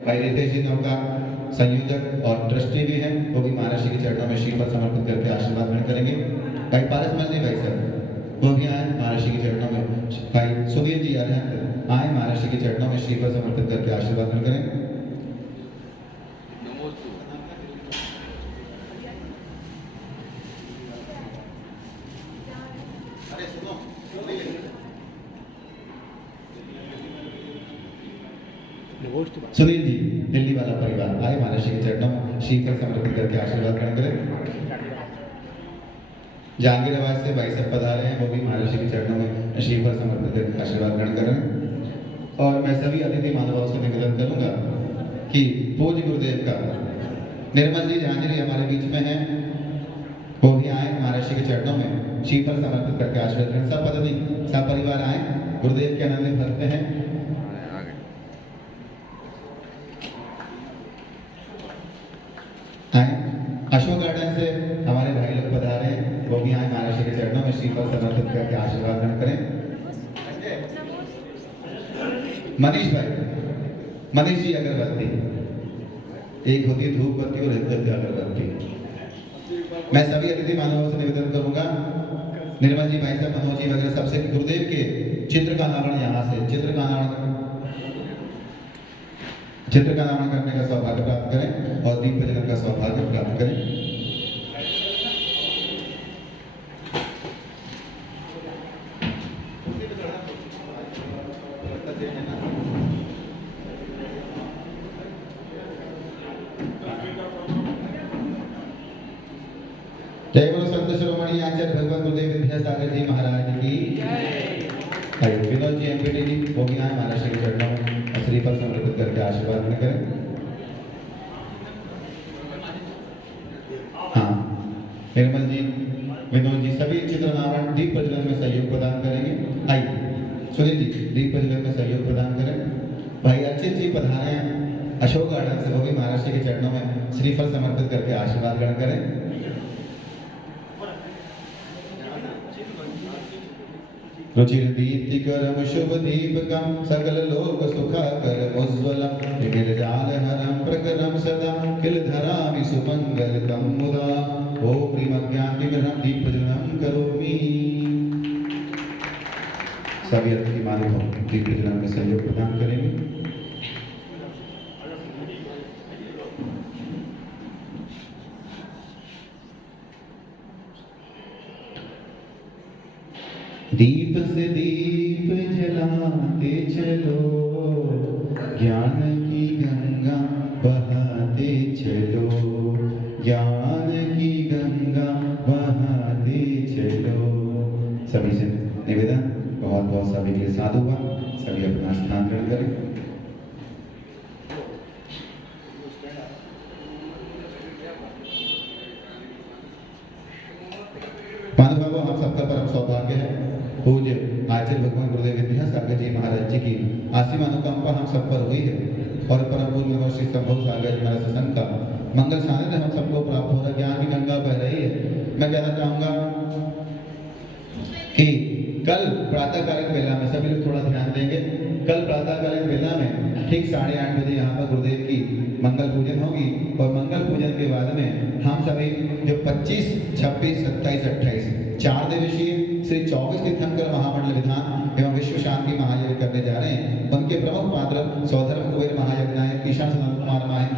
भाई रितेश जी नौका संयोजक और ट्रस्टी भी हैं, वो भी महाराज जी के चरणों में श्रीफल समर्पित करके आशीर्वाद ग्रहण करेंगे। भाई पारस मल जी भाई साहब वो भी आए महाराज जी के चरणों में। भाई सुधीर जी अरहंत आए महाराज जी के चरणों में श्रीफल समर्पित करके आशीर्वाद ग्रहण करें। सुनील जी दिल्ली वाला परिवार आए महाराज जी के चरणों में श्रीफल समर्पित करके आशीर्वाद ग्रहण करें। जहांगीर आवाज से भाई साहब पधारे हैं, वो भी महाराज जी के चरणों में श्रीफल समर्पित करके आशीर्वाद ग्रहण करें। और मैं सभी अतिथि महानुभावों से निवेदन करूंगा कि पूज्य गुरुदेव का निर्मल जी जहांगीर हमारे बीच में हैं, वो भी आए महाराज जी के चरणों में श्रीफल समर्पित करके आशीर्वाद ग्रहण। सब पत्नी सब परिवार आए, गुरुदेव के आनंद भक्त हैं। अशोक गार्डन से हमारे भाई लोग पधारे, वो भी आए महाराज जी के चरणों में श्रीफल समर्पित करके आशीर्वाद ग्रहण करें। मनीष भाई, मनीष जी अगरबत्ती, एक होती है धूप बत्ती और एक होती है अगरबत्ती। मैं सभी अतिथि महानुभावों से निवेदन करूंगा, निर्मल जी भाई साहब मनोज जी वगैरह सबसे गुरुदेव के चित्र का अनावरण यहाँ से चित्र का अनावरण करने का सौभाग्य प्राप्त करें और दीप प्रज्वलन का सौभाग्य प्राप्त करें। जय बोलो संत शिरोमणि आचार्य भगवान गुरुदेव विद्यासागर जी महाराज की जय। विनोद जी एमपीटी जी वो भी आए महाराज जी के चरणों में श्रीफल समर्पित करके आशीर्वाद ग्रहण करें। हाँ निर्मल जी विनोद जी सभी चित्रनारायण दीप प्रज्वलन में सहयोग प्रदान करेंगे। आइए सुनील जी दीप प्रज्वलन में सहयोग प्रदान करें। भाई अर्चित जी पधारे हैं अशोक गार्डन से, वो भी महाराज जी के चरणों में श्रीफल समर्पित करके आशीर्वाद ग्रहण करें। रुचिर दीप्तिकरम शुभ दीपकम सकल लोक सुखाकरम उज्ज्वलम विगिरजाल हरम प्रकरम सदा किल धरामि सुमंगलकम मुदा ओम प्रेम ज्ञातिमिरं दीप प्रज्वलनं करोमि। सभी अतिथि महानुभाव दीप प्रज्वलन में सहयोग प्रदान करेंगे। दीप से दीप जलाते चलो, ज्ञान की गंगा बहाते चलो, ज्ञान की गंगा बहाते चलो। सभी से निवेदन, बहुत बहुत सभी के साधु हुआ, सभी अपना स्थान ग्रहण करें। महानुभावों हम सबका परम सौभाग्य है पूज्य आचार्य भगवान गुरुदेव विद्यासागर जी महाराज जी की आसी अनुकंपा हम सब पर हुई है और परम पूज्य श्री संभव सागर जी महाराज सत्संग का मंगल सानिध्य हम सबको प्राप्त हो रहा है। ज्ञान की गंगा बह रही है। मैं कहना चाहूंगा कि कल प्रातःकालीन बेला में सभी लोग थोड़ा ध्यान देंगे। कल प्रातःकालीन बेला में ठीक 8:30 बजे यहाँ पर गुरुदेव की मंगल पूजन होगी और मंगल पूजन के बाद में हम सभी जो 25, 26, 27, 28 4 दिवसीय श्री 24 तीर्थंकर महामंडल विधान एवं विश्व शांति महायज्ञ करने जा रहे हैं। उनके प्रमुख पात्र सौधर्म कुबेर महायज्ञ ईशान सनत कुमार महान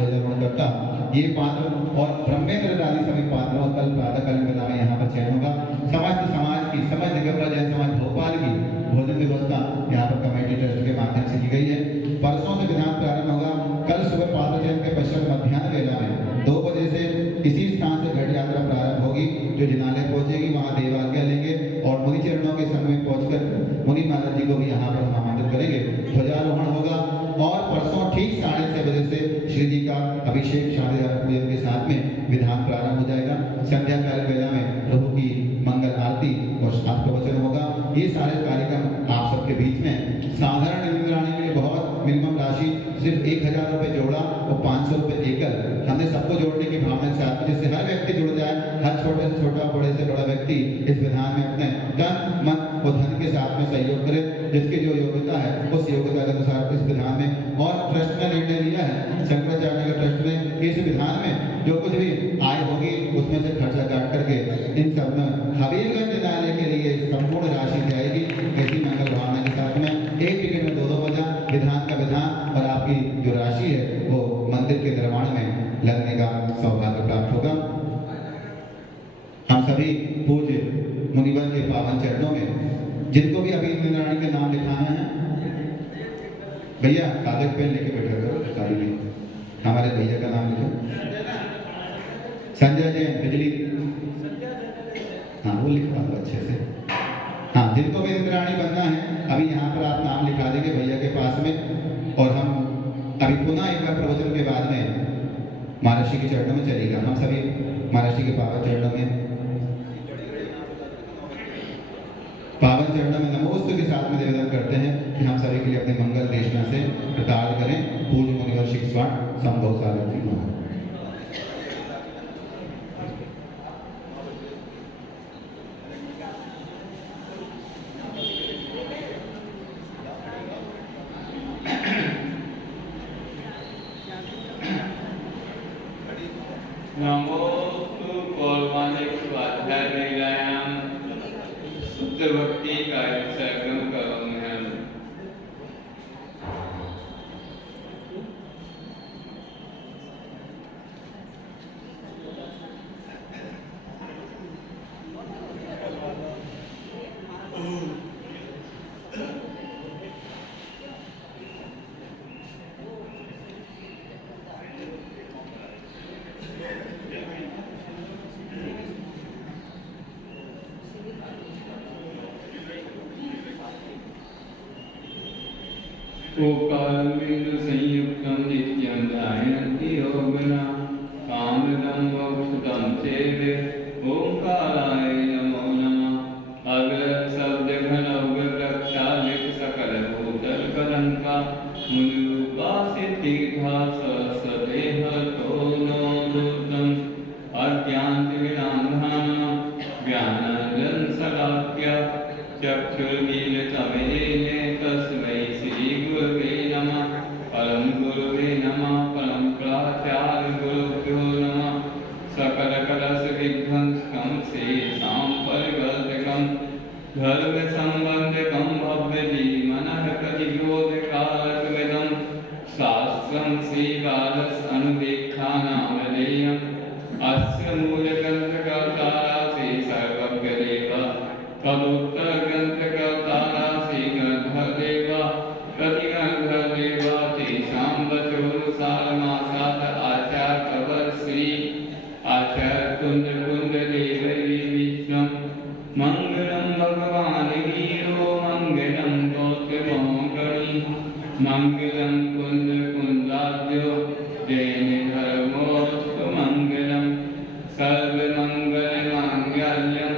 करता ये पात्र और ब्रह्मेंद्र आदि सभी पात्रों कल प्रातःकालीन बेला में यहाँ पर चयन होगा। समस्त समाज की समस्त निगम जैन समाज भोपाल की भोजन व्यवस्था यहाँ पर कमेटी ट्रस्ट के माध्यम से की गई है। परसों से विधान प्रारंभ होगा। कल सुबह पात्र चयन के पश्चात मध्याह्न बेला में 2 बजे से इसी स्थान से घट यात्रा प्रारंभ होगी जो जिनालय पहुंचेगी। वहां देवाज्ञा लेंगे और मुनि चरणों के संग में पहुंचकर मुनि महाराज जी को भी यहाँ पर हम आमंत्रित करेंगे। ध्वजारोहण होगा और परसों ठीक 6:30 बजे से श्री जी का अभिषेक शादी पूजन के साथ में विधान प्रारंभ हो जाएगा। संध्या कालीन बेला में प्रभु की मंगल आरती और शास्त्र प्रवचन होगा। ये सारे कार्यक्रम आप सबके बीच में साधारण निगरानी के लिए बहुत मिनिमम राशि सिर्फ 1000 रुपये जोड़ा और 500 रुपये एकल हमने सबको जोड़ने की भावना के साथ, जिससे हर व्यक्ति जुड़ जाए। हर छोटे से छोटा बड़े से बड़ा व्यक्ति इस विधान में अपने तन मन और धन के साथ में सहयोग करे। जिसकी जो योग्यता है उस योग्यता के अनुसार इस विधान में और ट्रस्ट ने निर्णय लिया है, शंकराचार्य नगर ट्रस्ट ने, इस विधान में जो कुछ भी आय होगी उसमें से खर्चा काट करके इन सब में हबीबगंज जिलाने के लिए संपूर्ण राशि जाएगी। ऐसी मंगल भावना के साथ में एक टिकट में दो बजा विधान का विधान और आपकी जो राशि है वो मंदिर के निर्माण में लगने का सौभाग्य प्राप्त होगा। हम सभी पूज्य मुनिवन के पावन चरणों में जिनको भी अभी इंद्राणी के नाम लिखाना है, भैया कागज पेन लेके बैठा करो, सारी में हमारे भैया का नाम लिखो, संजय जैन बिजली, हाँ वो लिखवा दो अच्छे से। हाँ, जिनको भी इंद्राणी बनना है अभी यहाँ पर आप नाम लिखा देंगे भैया के पास में, और हम अभी पुनः एक बार प्रवचन के बाद में महर्षि के चरणों में चलेगा। हम सभी महर्षि के पावन चरणों में नमोस्तु के साथ में निवेदन करते हैं कि हम सभी के लिए अपनी मंगल देशना से कृतार्थ करें। पूज्य मुनिवर शिव स्वाट संभव सागर जी महाराज। नमोस्तु पौर्वाणिक स्वाध्याय लीलायां शुद्ध भक्ति का सरगम करूं हम। ओंकारबिंदु संयुक्तं नित्यं ध्यायन्ति योगिनः कामदं मोक्षदं चेदे ओंकाराय नमो नमः। अग्र शब्द घन अवगत रक्षालिक सकल भूतल कलंका मुनिरूपा सिद्धिघा सरस्वतेः तो नो दूतम् अज्ञानतिमिरान्धनानां ज्ञानाञ्जन शलाक्या चक्षुर्मीलितमेन तस्मै श्री गुरुवे नमः। परम गुरुवे नमः। परम प्राचार्य गुरुभ्यो नमः। सकल कलश विध्वंसकं शेषां परिवर्तकं धर्म संबंधकं भव्य जीवनः कलियोगकालकमिदं शास्त्रं श्रीबालस्य अनुवेक्षानामधेयम्। अस्य मूलग्रन्थकर्ता श्री सर्वज्ञदेव तदुत्तरग्रन्थकर्ता श्री गणधरदेव प्रतिगणधरदेव तेषां वचोनुसारमासात् आचार्यवर श्री आचार्य कुन्दकुन्ददेव विष्णुं। मङ्गलं भगवान् वीरो मङ्गलं गौतमोऽगणि मङ्गलं कुन्दकुन्दाद्यो जैनधर्मोऽस्तु मङ्गलं। सर्वमङ्गलमाङ्गल्यं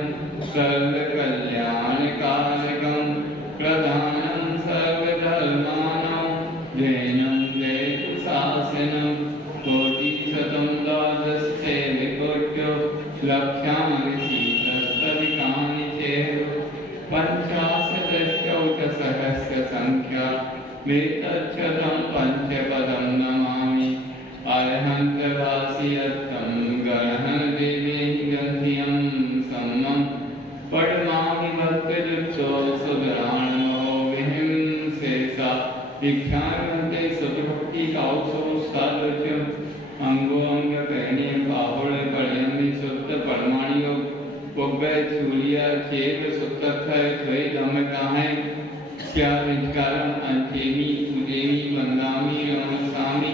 सर्वकल्याणकारकं प्रधानं सर्वधर्माणां जैनं जयतुशासनं। कोटिशतं द्वादशैककोट्यो लक्षाणि शीतस्तदिकानि चेत् पञ्चाशदशोत्तरसहस्रसङ्ख्या वेतच्छतं पञ्चपदं नमामि। अरहन्तवासियत्तं गणहं देवेहि गन्धियं सम्मं पठमामि भक्तजुक्तो सुधराणो विहिंसेसा दीक्षान्ते सुतभक्ति काउसो सादृश्यम् अंगो अंग कहने बाहुल कड़यंदी सुत्त परमाणियो पुब्बे चूलिया चेत सुत्तथय थय धमकाहे क्या निष्कारम अंचेमी उदेमी वंदामी रमसामी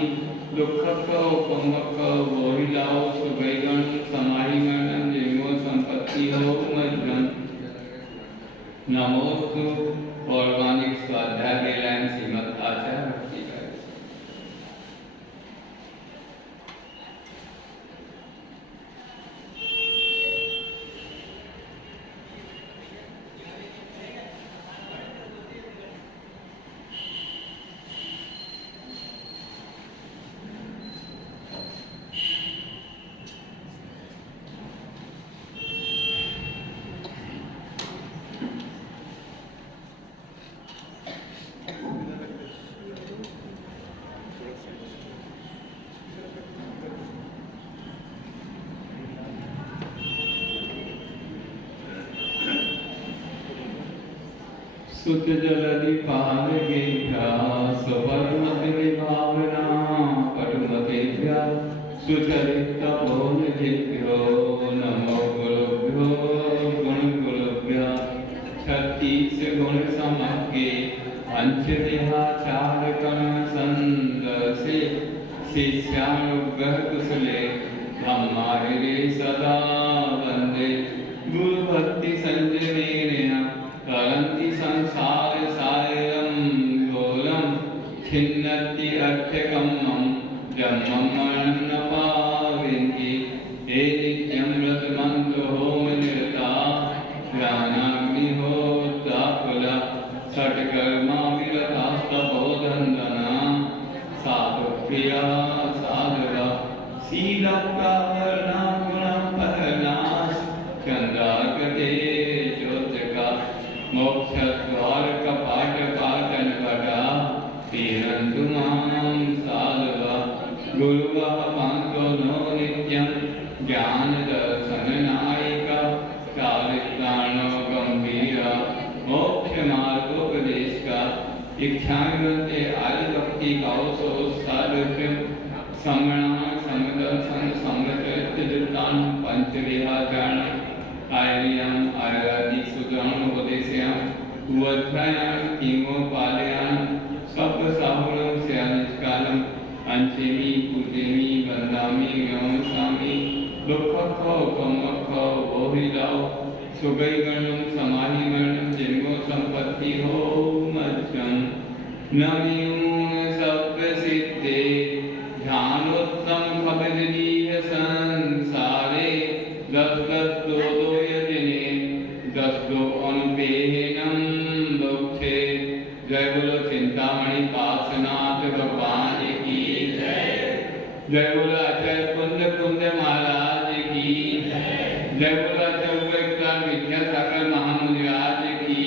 दुखक उपमक वोहिलाओ सुभैगण समाहि मरणं जेमो संपत्ति हो मज्जन। नमोस्तु पौर्वाणिक स्वाध्याय लीलायां श्रीमद् आचार्य भक्ति का। सुत जलधि पार गेभ्या स्वपर्मति विभावना पटुमतेभ्य सुचरित बोधेभ्यो नमो गुरुभ्यो गुण गुरुभ्यो 36 गुण समग्रे पंचदेहाचार कण संदर्शे शिष्यानुग्रह कुशले ब्रह्माहृदे सदा वंदे गुरु भक्ति संजनेन तरन्ति संसार सायं गोलम छिन्नति अर्थकम्मं जन्मं मरणं न पावन्ति हे नित्यमृतमन्तो होम निरता ज्ञानाग्निहोत्रा कुला षट्कर्मा विरतास्तपोधन्दना साधुप्रिया साधुरा शीलप्रावरणा गुणपहनाश चन्द्रार्कते ज्योतिका मोक्षद्वार कपाट पाटन कटा पीरन्तु मां साधुवा गुरुवः पान्तो नो नित्यं ज्ञान दर्शन नायिका चारित्राणो गंभीरा मोक्ष मार्गोपदेशका इच्छान्ते आदि भक्ति कौशो साधुष्यं समणा समदर्शन समृतचित्तान पंचविहाचारण आर्यम आराधि सुदान उपदेशयाम उवध्यायाम तीमो पालयाम सब साहुणम से अनिष्कालम अंचेमी पूजेमी वंदामी गमसामी दुखखो कमखो बोहिलाओ सुगई गणम समाहि मरणम जिनको संपत्ति हो मध्यम नमियूं सब सिद्धे ध्यानोत्तम खबरदीह संसारे 10 दो यजने 10 दो अनुपेहनम दुखे जय बोलो चिंतामणि पार्श्वनाथ भगवान की जय बोलो आचार्य कुंद महाराज की जय बोलो आचार्य विद्यासागर महामुनिराज की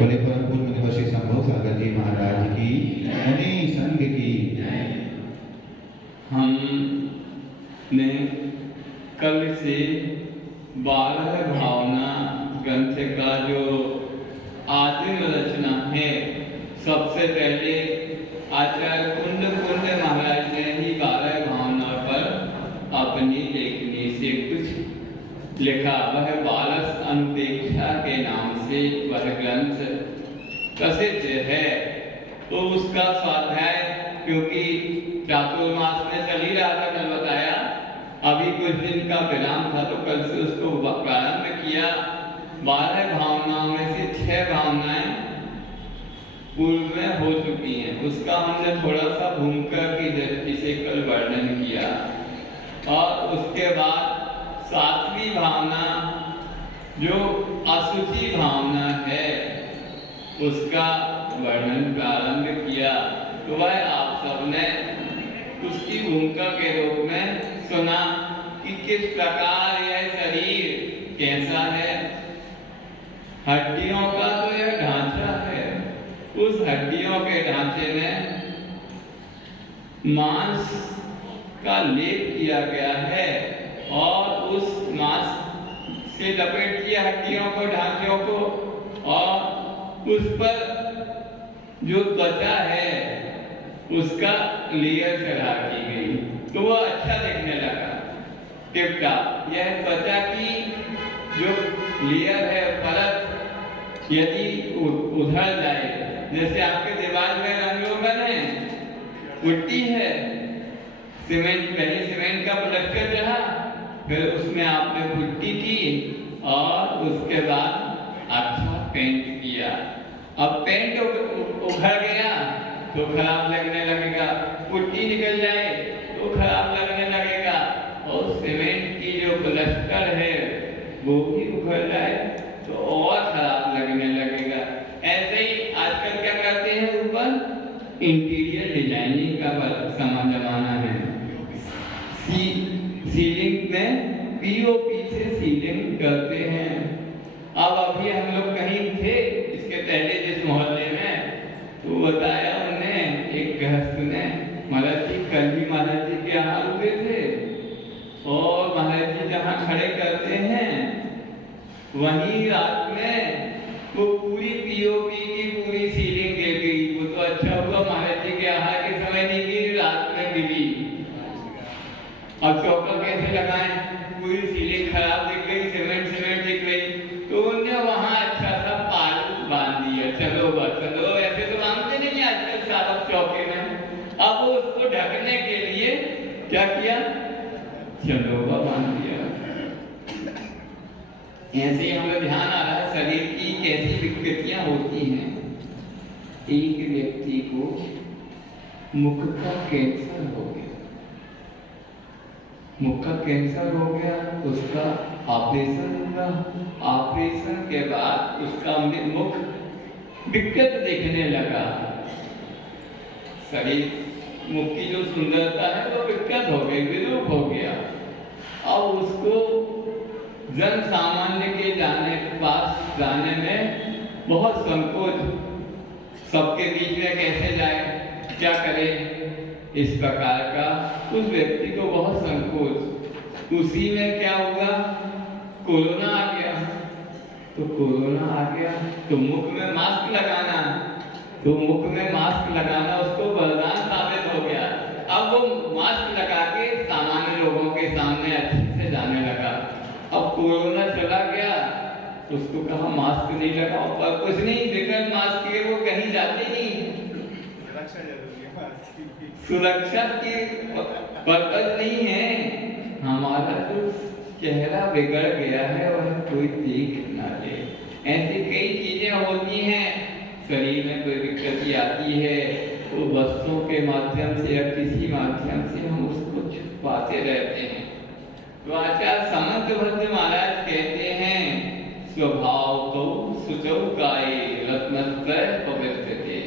बोले परम पूज्य मुनिवर्षि संभव सागर जी महाराज की मुनि संघ की। हमने कल से 12 भावना ग्रंथ का जो आदिम रचना है, सबसे पहले आचार्य कुंद महाराज ने ही 12 भावना पर अपनी लेखनी से कुछ लिखा। वह 12 अनुपेक्षा के नाम से वह ग्रंथ प्रसिद्ध है। तो उसका स्वाध्याय, क्योंकि चातुर्मास में चल ही रहा था, कल बताया, अभी कुछ दिन का विराम था, तो कल से उसको प्रारंभ किया। 12 भावनाओं में से 6 भावनाएं पूर्व में हो चुकी हैं। उसका हमने थोड़ा सा भूमिका की दृष्टि से कल वर्णन किया। और उसके बाद 7वीं भावना जो अशुचि भावना है, उसका वर्णन प्रारंभ किया। तो वह आप सबने उसकी भूमिका के रूप में सुना कि किस प्रकार यह शरीर कैसा है। हड्डियों का तो यह ढांचा है, उस हड्डियों के ढांचे में मांस का लेप किया गया है और उस मांस से लपेट दिया हड्डियों को, ढांचों को, और उस पर जो त्वचा है उसका लेयर चढ़ा की गई, तो वह अच्छा दिखने लगा। टिपटा यह त्वचा की जो लेयर है, परत, यदि उधर जाए, जैसे आपके दीवार में रंगोगन है, पुट्टी है, सीमेंट, पहले सीमेंट का प्लास्टर चढ़ा, फिर उसमें आपने पुट्टी की और उसके बाद अच्छा पेंट किया। अब पेंट उभर गया तो खराब लगने लगेगा, पुट्टी निकल जाए तो खराब लगने लगेगा, और सीमेंट की जो प्लास्टर है वो भी उभर जाए तो और खराब लगने लगेगा। ऐसे ही आजकल क्या करते हैं, ऊपर इंटीरियर डिजाइनिंग का समय जमाना है। सीलिंग में पीओपी से सीलिंग करते हैं। अब अभी हम लोग कहीं थे इसके पहले जिस मोहल्ले में, तो बताया उन्हें, एक गृहस्थ ने, महाराज जी कल भी महाराज जी के यहाँ रुके थे और महाराज जी जहाँ खड़े करते हैं वहीं रात में वो पूरी पीओपी की अब चौका कैसे लगाएं, पूरी सीलिंग खराब दिख गई, सीमेंट दिख गई, तो उन्होंने वहां अच्छा सा पाल बांध दिया, चलो बस चलो, ऐसे तो बांधते नहीं आजकल सारा चौके में। अब वो उसको ढकने के लिए क्या किया, चलोगा बांध दिया। ऐसे ही हमें ध्यान आ रहा है शरीर की कैसी विकृतियां होती हैं। एक व्यक्ति को मुख का कैंसर हो गया, मुख का कैंसर हो गया, उसका ऑपरेशन हुआ, ऑपरेशन के बाद उसका मुख विकृत दिखने लगा, शरीर मुख की जो सुंदरता है वो विकृत हो गई, विरूप हो गया। अब उसको जन सामान्य के पास जाने में बहुत संकोच, सबके बीच में कैसे जाए, क्या करे, इस प्रकार का उस व्यक्ति को बहुत संकोच। उसी में क्या हुआ, कोरोना आ गया, तो कोरोना आ गया तो मुख में मास्क लगाना, तो मुख में मास्क लगाना उसको वरदान साबित हो गया। अब वो मास्क लगा के सामान्य लोगों के सामने अच्छे से जाने लगा। अब कोरोना चला गया, उसको कहा मास्क नहीं लगाओ, पर कुछ नहीं, बिगर मास्क के वो कहीं जाते नहीं, सुरक्षा की पर्पज नहीं है। हमारा जो चेहरा बिगड़ गया है वह कोई देख ना ले। ऐसी कई चीजें होती हैं, शरीर में कोई विकृति आती है तो वस्तुओं के माध्यम से या किसी माध्यम से हम उसको छुपाते रहते हैं। तो आचार्य समर्थभद्र महाराज कहते हैं, स्वभाव तो सुचौ गाये रत्नत्रय पवित्रते।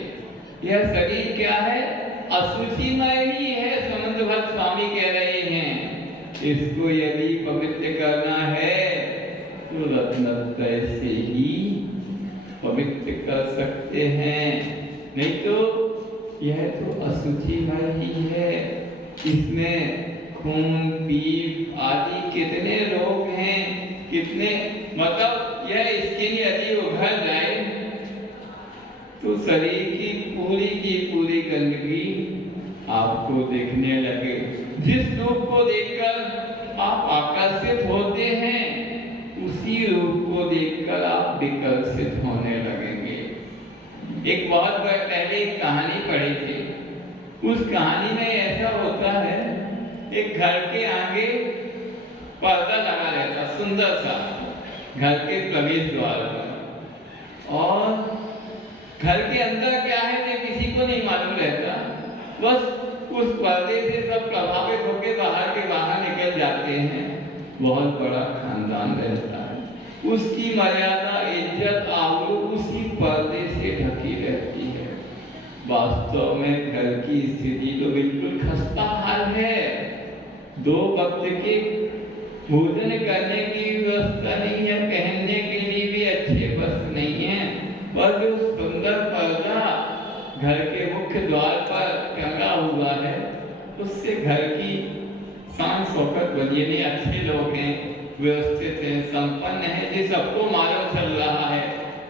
यह शरीर क्या है, अशुचिमय ही है। समर्थभद्र स्वामी कह रहे हैं, इसको यदि पवित्र करना है तो रत्नत्रय से ही पवित्र कर सकते हैं, नहीं तो यह तो अशुचिमय ही है। इसमें खून पीप आदि कितने रोग हैं, कितने, मतलब यह स्किन यदि उभर जाए तो शरीर की पूरी गंदगी आपको दिखने लगे। जिस रूप को देखकर आप आकर्षित होते हैं उसी रूप को देखकर आप विकर्षित होने लगेंगे। एक बहुत पहले एक कहानी पढ़ी थी, उस कहानी में ऐसा होता है, एक घर के आगे पर्दा लगा रहता सुंदर सा, घर के प्रवेश द्वार पर, और घर के अंदर क्या है ये किसी को नहीं मालूम रहता, बस उस पर्दे से सब प्रभावित होकर बाहर निकल जाते हैं। बहुत बड़ा खानदान रहता है, उसकी मर्यादा इज्जत आबरू उसी पर्दे से ढकी रहती है। वास्तव में घर की स्थिति तो बिल्कुल खस्ता हाल है, 2 वक्त के भोजन करने की व्यवस्था नहीं है, पहनने के लिए भी अच्छे वस्त्र नहीं है, पर जो सुंदर पर्दा घर के मुख्य द्वार पर टंगा हुआ है उससे घर की शान शौकत बनी है। अच्छे लोग हैं, व्यवस्थित हैं, संपन्न है, जिस सबको मालूम चल रहा है।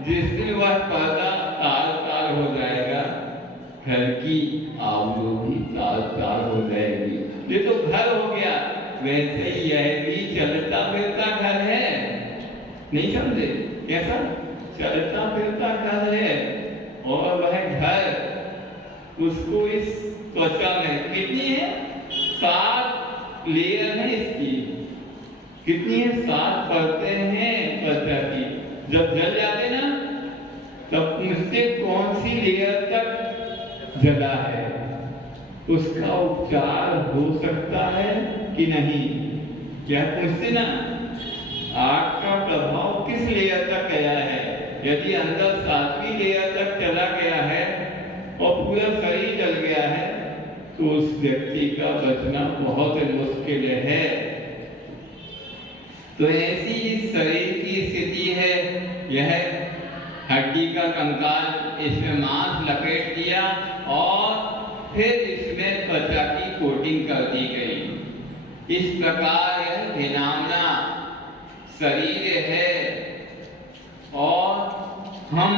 जिस दिन वह पर्दा तार हो जाएगा, घर की आबरू भी तार हो जाएगी। ये तो घर हो गया, वैसे ही यह भी चलता फिरता घर है, नहीं समझे? कैसा चलता फिरता घर है, और वह घर उसको इस त्वचा में कितनी है, 7 लेयर है इसकी, कितनी है, 7 परतें हैं त्वचा की। जब जल जाते ना तब मुझसे कौन सी लेयर तक जला है, उसका उपचार हो सकता है कि नहीं? क्या पूछते ना, आग का प्रभाव किस लेयर तक गया है? यदि अंदर 7वीं लेयर तक चला गया है और पूरा शरीर जल गया है तो उस व्यक्ति का बचना बहुत मुश्किल है। तो ऐसी इस शरीर की स्थिति है, यह हड्डी का कंकाल, इसमें मांस लपेट दिया और फिर इसमें त्वचा की कोटिंग कर दी गई। इस प्रकार यह घिनौना शरीर है और हम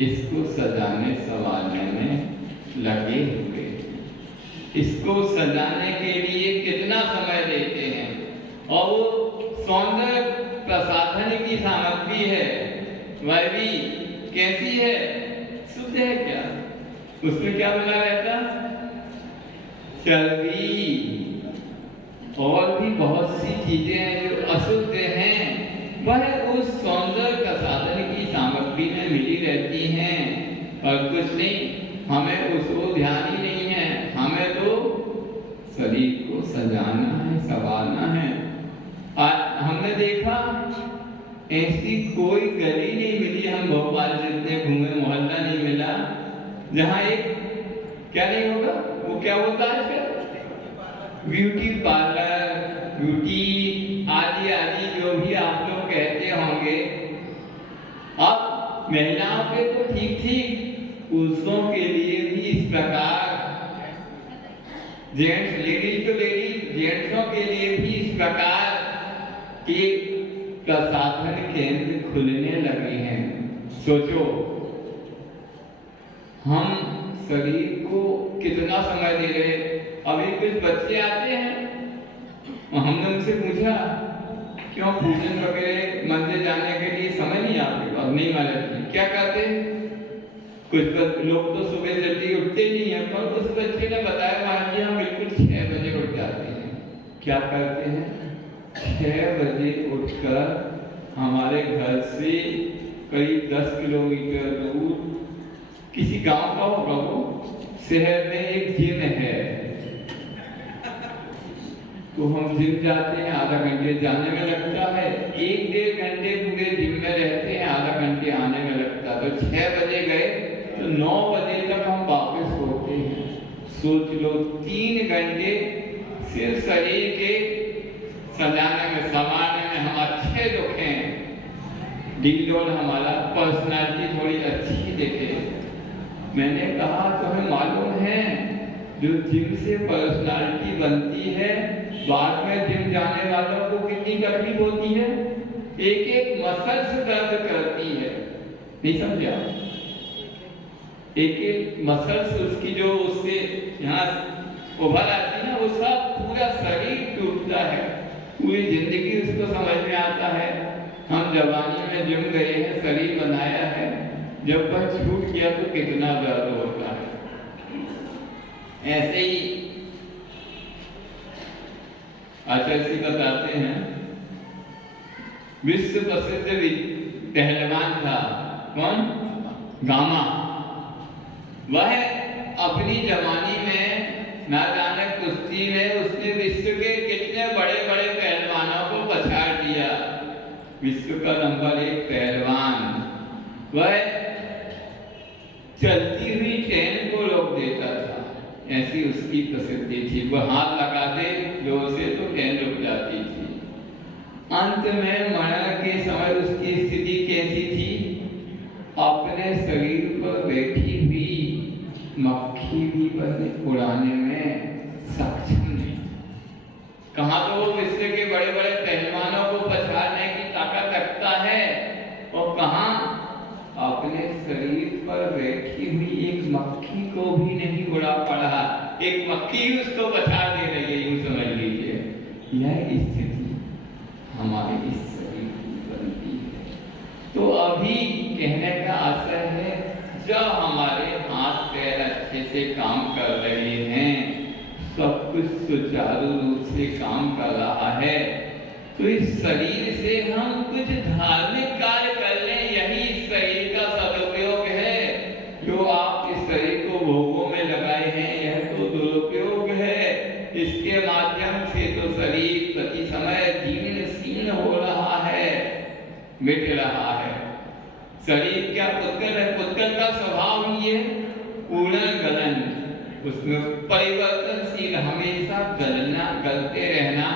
इसको सजाने संवारने में लगे हुए। इसको सजाने के लिए कितना समय देते हैं, और वो सौंदर्य प्रसाधन की सामग्री है वह भी कैसी है, शुद्ध है क्या, उसमें क्या बना रहता, चर्बी और भी बहुत सी चीजें हैं जो अशुद्ध हैं, वह उस सौंदर्य प्रसाधन की सामग्री में मिली रहती हैं। और कुछ नहीं, हमें उसको ध्यान ही नहीं है, हमें तो शरीर को सजाना है, संवारना है। हमने देखा ऐसी कोई गली नहीं मिली, हम भोपाल जितने घूमे मोहल्ला नहीं मिला जहाँ एक क्या नहीं होगा, वो क्या होता है आजकल, ब्यूटी पार्लर, ब्यूटी आदि आदि जो भी आप लोग कहते होंगे। अब महिलाओं के तो ठीक ठीक, पुरुषों के लिए भी इस प्रकार, जेंट्स लेडीज तो लेडीज, जेंट्सों के लिए भी इस प्रकार के प्रसाधन केंद्र खुलने लगे हैं। सोचो हम शरीर को कितना समय दे रहे। अभी कुछ बच्चे आते हैं और हमने उनसे पूछा क्यों पूजन वगैरह मंदिर जाने के लिए समय नहीं आपके पास, नहीं मालूम क्या कहते हैं। कुछ लोग तो सुबह जल्दी उठते ही नहीं है, पर उस बच्चे ने बताया मान जी हम बिल्कुल 6 बजे उठ जाते हैं। क्या करते हैं, 6 बजे उठकर हमारे घर से करीब 10 किलोमीटर दूर किसी गांव का होगा, वो शहर में एक जिम है, तो हम जिम जाते हैं, आधा घंटे जाने में लगता है, 1-1.5 घंटे पूरे जिम में रहते हैं, आधा घंटे आने में लगता है। तो 6 बजे गए तो 9 बजे तक हम वापस होते हैं। सोच लो 3 घंटे सिर्फ शरीर के सजाने में, संवारने में हम अच्छे दिखें, डील हमारा पर्सनालिटी थोड़ी अच्छी दिखे। मैंने कहा तुम्हें मालूम है जो जिम से पर्सनालिटी बनती है, बाद में जिम जाने वालों को कितनी तकलीफ होती है, एक एक मसल्स दर्द करती है, नहीं समझा, एक एक मसल्स उसकी जो उससे यहाँ उभर आती है ना, वो सब पूरा शरीर टूटता है, पूरी जिंदगी उसको समझ में आता है हम जवानी में जिम गए हैं, शरीर बनाया है, जब वह छूट गया तो कितना दर्द होता है। ऐसे ही आचार्य जी बताते हैं विश्व प्रसिद्ध पहलवान था कौन, गामा। वह अपनी जवानी में ना जाने कुश्ती में उसने विश्व के कितने बड़े बड़े पहलवानों को पछाड़ दिया, विश्व का नंबर 1 पहलवान। वह चलती हुई ट्रेन को रोक देता था, ऐसी उसकी प्रसिद्धि थी। वह हाथ लगा दे जोर से तो ट्रेन रुक जाती थी। अंत में मरण के समय उसकी स्थिति कैसी थी, अपने शरीर पर बैठी हुई मक्खी भी उड़ाने में सक्षम नहीं। कहाँ तो वो विश्व के बड़े बड़े पहलवानों को पछाड़ने की ताकत रखता है, और कहाँ अपने शरीर पर बैठी हुई एक मक्खी को भी नहीं उड़ा पड़ा, एक मक्खी उसको पछाड़ दे रही है, यूं समझ लीजिए। यह स्थिति हमारे इस शरीर की बनती है। तो अभी कहने का आशय है जब हमारे हाथ पैर अच्छे से काम कर रहे हैं, सब कुछ सुचारू रूप से काम कर रहा है, तो इस शरीर से हम कुछ धार्मिक कार्य कर लें, यही इस शरीर का सदुपयोग है। जो आप इस शरीर को भोगों में लगाए हैं यह तो दुरुपयोग है। इसके माध्यम से तो शरीर प्रति समय जीर्ण शीर्ण हो रहा है, मिट रहा है। शरीर क्या पुतगल है, पुतगल का स्वभाव ही है पूर्ण गलन, उसमें परिवर्तनशील, हमेशा गलना, गलते रहना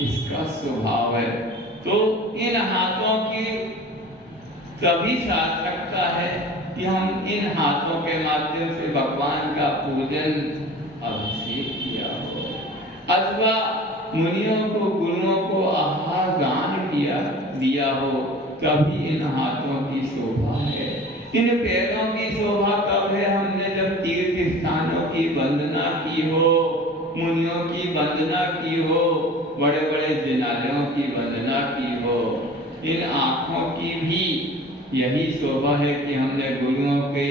इसका स्वभाव है। तो इन हाथों की तभी सार्थकता है कि हम इन हाथों के माध्यम से भगवान का पूजन अभिषेक किया हो, अथवा मुनियों को गुरुओं को आहार दान दिया हो, तभी इन हाथों की शोभा है। इन पैरों की शोभा कब है? हमने जब तीर्थ स्थानों की वंदना की हो, मुनियों की वंदना की हो, बड़े बड़े जिनालयों की वंदना की हो। इन आँखों की भी यही शोभा है कि हमने गुरुओं के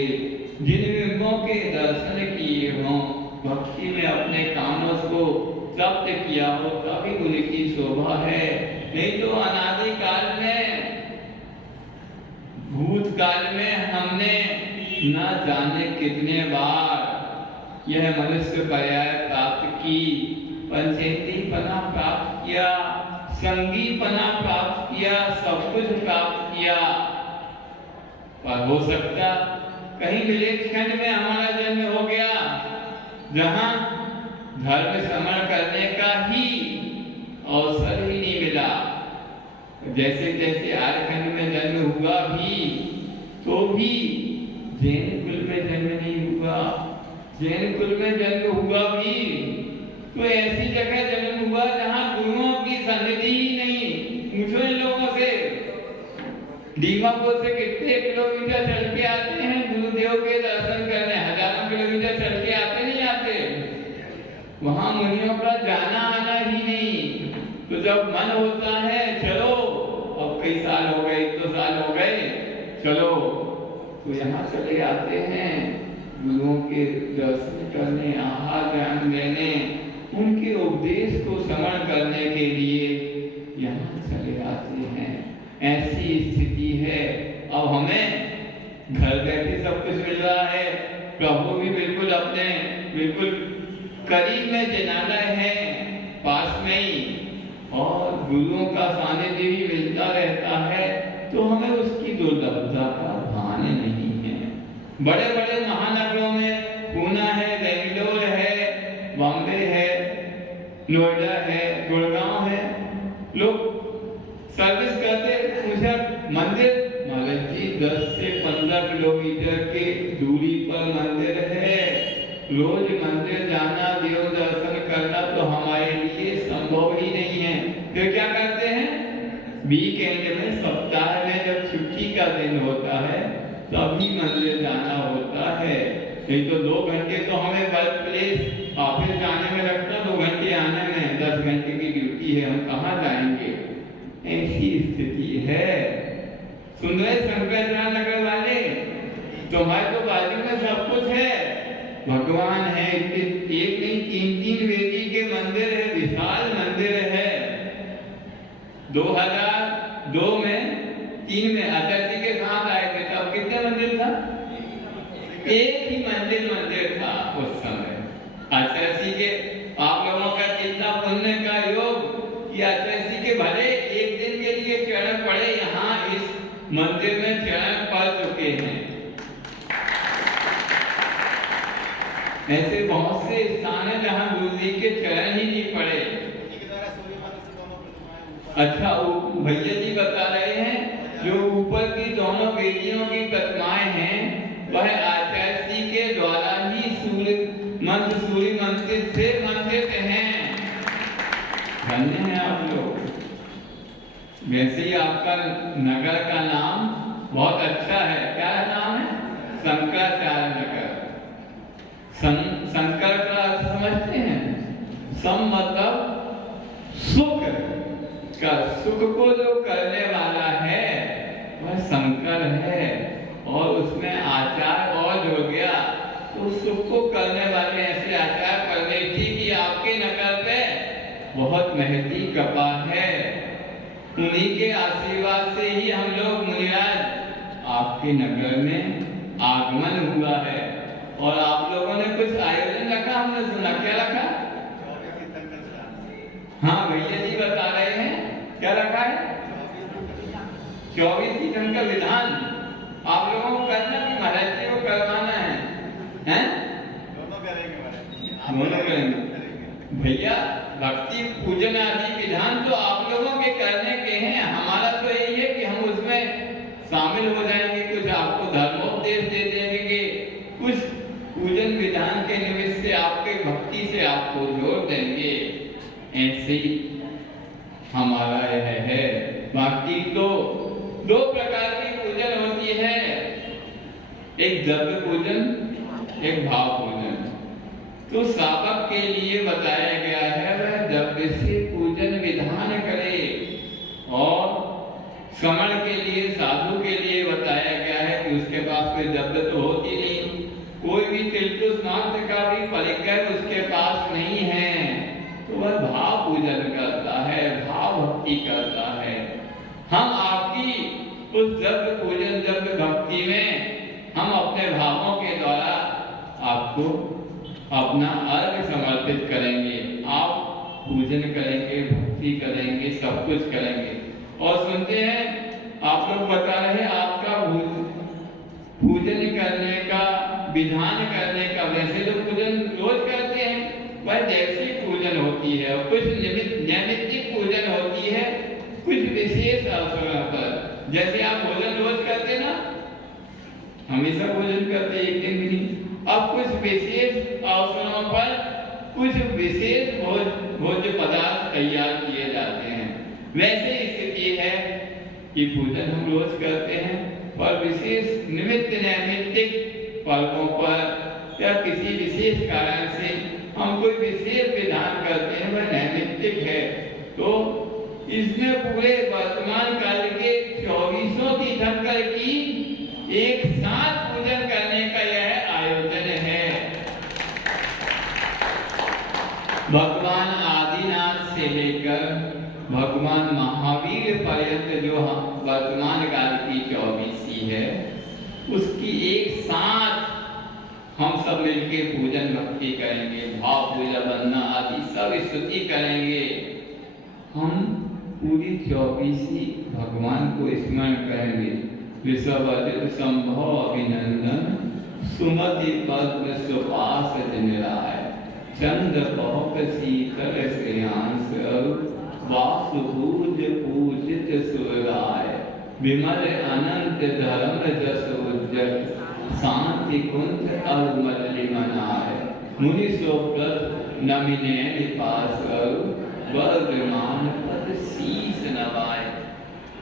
जिन बिंबों के दर्शन किए हों, भक्ति में अपने कानों को तप्त किया हो, तभी उनकी शोभा है। नहीं तो अनादिकाल में, भूतकाल में हमने न जाने कितने बार यह मनुष्य पर्याय प्राप्त की, पंचेंद्रियपना प्राप्त किया, संगीपना प्राप्त किया, सब कुछ प्राप्त किया। पर हो सकता कहीं विलेखखंड में हमारा जन्म हो गया, जहां धर्म श्रवण करने का ही अवसर ही नहीं मिला। जैसे जैसे आर्यखंड में जन्म हुआ भी, तो भी जैन कुल में जन्म नहीं हुआ। जैन कुल में जन्म हुआ भी तो ऐसी जगह जन्म हुआ जहां गुरुओं की सन्निधि ही नहीं। पूछो इन लोगों से, दीमापुर से कितने किलोमीटर चल के आते हैं गुरुदेव के दर्शन करने? हजारों किलोमीटर चल के आते नहीं आते? वहां मुनियों का जाना आना ही नहीं। तो जब मन होता है चलो, अब कई साल हो गए, 1-2 साल हो गए, चलो, तो यहाँ चले आते हैं गुरुओं के दर्शन करने, आहार ज्ञान लेने, उनके उपदेश को श्रवण करने के लिए यहाँ चले आते हैं। ऐसी स्थिति है। अब हमें घर बैठे सब कुछ मिल रहा है, प्रभु भी बिल्कुल अपने बिल्कुल करीब में जिनालय है, पास में ही, और गुरुओं का सानिध्य भी मिलता रहता है, तो हमें उसकी दुर्लभता का भान नहीं है। बड़े बड़े महानगरों में पूना है, बेंगलोर है, बॉम्बे है, नोएडा है, गुड़गांव है, लोग सर्विस करते, मुझे मंदिर महाराज जी 10 से 15 किलोमीटर के दूरी पर मंदिर है। रोज मंदिर जाना, देव दर्शन करना तो हमारे लिए संभव ही नहीं है। फिर क्या करते हैं? वीकेंड में, सप्ताह में जब छुट्टी का दिन होता है तभी मंदिर जाना होता है। नहीं तो 2 घंटे तो हमें वर्क प्लेस ऑफिस जाने में लगता, 2 घंटे आने में, 10 घंटे की ड्यूटी है, हम कहाँ जाएंगे? ऐसी स्थिति है। सुन रहे शंकराचार्य नगर वाले, तुम्हारे तो बाजू में सब कुछ है, भगवान है, एक नहीं 3-3 वेदी के मंदिर है, विशाल मंदिर है। 2002 में 3 में आचार्य के साथ आए थे, तब कितने मंदिर था? एक ही मंदिर था उस समय। आचार्य के आप लोगों का कितना पुण्य का योग कि आचार्य के भले एक दिन के लिए चरण पड़े, यहाँ इस मंदिर में चरण पड़ चुके हैं। ऐसे बहुत से स्थान है जहाँ गुरु जी के चरण ही नहीं पड़े। अच्छा, भैया जी बता रहे हैं जो ऊपर की दोनों बेटियों की प्रतिमाएं हैं, वह आचार्य जी के द्वारा ही सूर्य मंदिर से मंदिर हैं। धन्य हैं आप लोग। वैसे ही आपका नगर का नाम बहुत अच्छा है। क्या नाम है? शंकराचार्य नगर। शंकर का अर्थ समझते हैं? सम मतलब सुख का, सुख को जो करने वाला है वह शंकर है, और उसमें आचार और जुड़ गया तो सुख को करने वाले ऐसे आचार करने थी कि आपके नगर पे बहुत महती कृपा है। उन्हीं के आशीर्वाद से ही हम लोग मुनिराज आपके नगर में आगमन हुआ है। और आप लोगों ने कुछ आयोजन रखा, हमने सुना, क्या रखा? हाँ, भैया जी बता रहे हैं क्या रखा है? 24 तीर्थन का विधान आप लोगों को करना कि महाराज जी को करवाना है? हैं? दोनों करेंगे। भैया, भक्ति पूजन आदि विधान तो आप लोगों के करने के हैं, हमारा तो यही है कि हम उसमें शामिल हो जाएंगे, कुछ आपको धर्मोपदेश दे देंगे, कुछ पूजन विधान के निमित्त से आपके भक्ति से आपको जोड़ देंगे। ऐसे ही हमारा यह है। बाकी तो 2 प्रकार की पूजन होती है। एक द्रव्य पूजन, एक भाव पूजन। तो श्रावक के लिए बताया गया है वह द्रव्य से पूजन विधान करे, और श्रमण के लिए, साधु के लिए बताया गया है कि उसके पास कोई द्रव्य तो होती नहीं, कोई भी तिलकुश मात्र का भी परिकर उसके पास नहीं है, तो वह भाव पूजन करता है, भाव भक्ति करता है। हम आपकी उस द्रव्य पूजन, द्रव्य भक्ति में हम अपने भावों के द्वारा आपको अपना अर्घ समर्पित करेंगे, आप पूजन करेंगे, भक्ति करेंगे, सब कुछ करेंगे। और सुनते हैं आप लोग बता रहे आपका पूजन करने का, विधान करने का, वैसे तो पूजन रोज करते हैं, वह जैसी पूजन होती है, और कुछ नैमित्तिक पूजन होती है, कुछ विशेष अवसरों पर। जैसे आप भोजन रोज करते ना, हमेशा भोजन करते एक दिन भी नहीं, अब कुछ विशेष अवसरों पर कुछ विशेष भोज्य पदार्थ तैयार किए जाते हैं। वैसे स्थिति है कि पूजन हम रोज करते हैं, पर विशेष निमित्त नैमित्तिक पर्वों पर या किसी विशेष कारण से हम कोई विशेष विधान करते हैं, वह नैमित्तिक है। तो इसमें पूरे वर्तमान काल के 24 तीर्थंकर की एक साथ पूजन करने का यह आयोजन है। भगवान आदिनाथ से लेकर भगवान महावीर पर्यंत जो वर्तमान काल की 24 है, उसकी एक साथ हम सब मिलके पूजन भक्ति करेंगे, भाव पूजा वंदना आदि सब स्तुति करेंगे। हम पूरी 24 भगवान को स्मरण करेंगे। विश्ववज्र संभव अभिनंदन, सुमति पद्म सुपास जिनराय, चंद्र बहुक शीतल श्रेयांश, वासुभूज पूजित सुराय, विमल अनंत धर्म जस उज्जल, शांति कुंज अरुमल मनाय, मुनि सोप्रत नमिने निपास, वर्धमान पद शीस नवाय।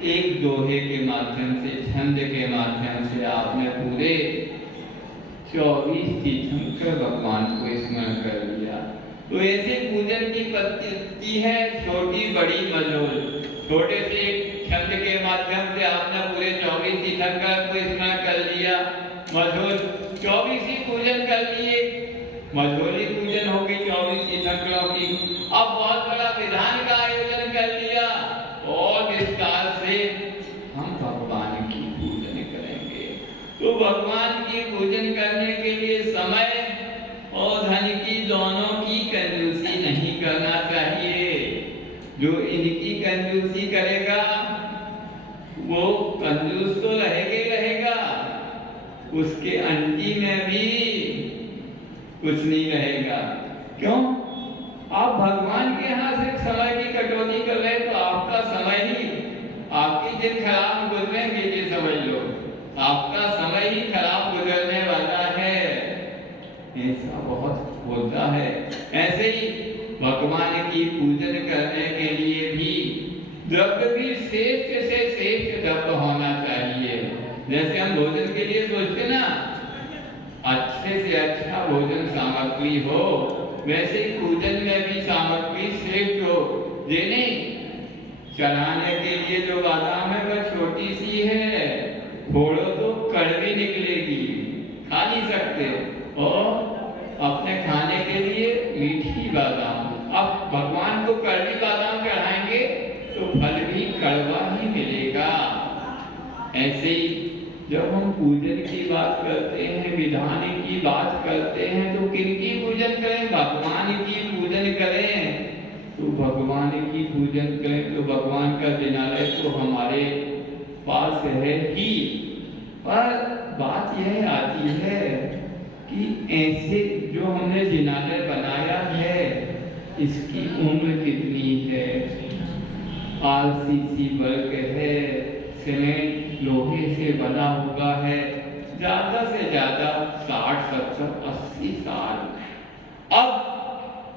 एक दोहे के माध्यम से, छंद के माध्यम से आपने पूरे 24 तीर्थंकर भगवान को स्मरण कर लिया। तो ऐसे पूजन की पद्धति है, छोटी बड़ी मझोल। छोटे से छंद के माध्यम से आपने पूरे 24 तीर्थंकर को स्मरण कर लिया, मझोल 24 ही पूजन कर लिए, मझोली पूजन हो गई 24 तीर्थंकरों की। अब बहुत बड़ा विधान का आयोजन कर लिया, और विस्तार से हम भगवान की पूजन करेंगे। तो भगवान की पूजन करने के लिए समय और धन की दोनों की कंजूसी नहीं करना चाहिए। जो इनकी कंजूसी करेगा वो कंजूस तो रहेगा ही रहेगा, उसके अंटी में भी कुछ नहीं रहेगा। क्यों? आप भगवान के यहाँ सिर्फ समय की कटौती कर रहे, तो आपका समय ही, आपकी दिन खराब गुजरेंगे, ये समझ लो, आपका समय ही खराब गुजरने वाला है। ऐसा बहुत होता है। ऐसे ही भगवान की पूजन करने के लिए भी द्रव्य भी श्रेष्ठ से श्रेष्ठ द्रव्य होना चाहिए। जैसे हम भोजन के लिए सोचते ना, अच्छे से अच्छा भोजन सामग्री हो, वैसे ही पूजन में भी सामग्री श्रेष्ठ हो। ये नहीं, चढ़ाने के लिए जो बादाम है वह छोटी सी है, फोड़ो तो कड़वी निकलेगी, खा नहीं सकते, और अपने खाने के लिए मीठी बादाम। अब भगवान को कड़वी बादाम चढ़ाएंगे तो फल भी कड़वा ही मिलेगा। ऐसे ही जब हम पूजन की बात करते हैं, विधान की बात करते हैं, तो किनकी पूजन करें? भगवान की पूजन करें। तो भगवान की पूजन करें तो भगवान का जिनालय तो हमारे पास है ही, पर बात यह आती है कि ऐसे जो हमने जिनालय बनाया है, इसकी उम्र कितनी है? आरसीसी वर्ग है, सीमेंट लोहे से बना हुआ है, ज्यादा से ज्यादा 60, 70, 80 साल। अब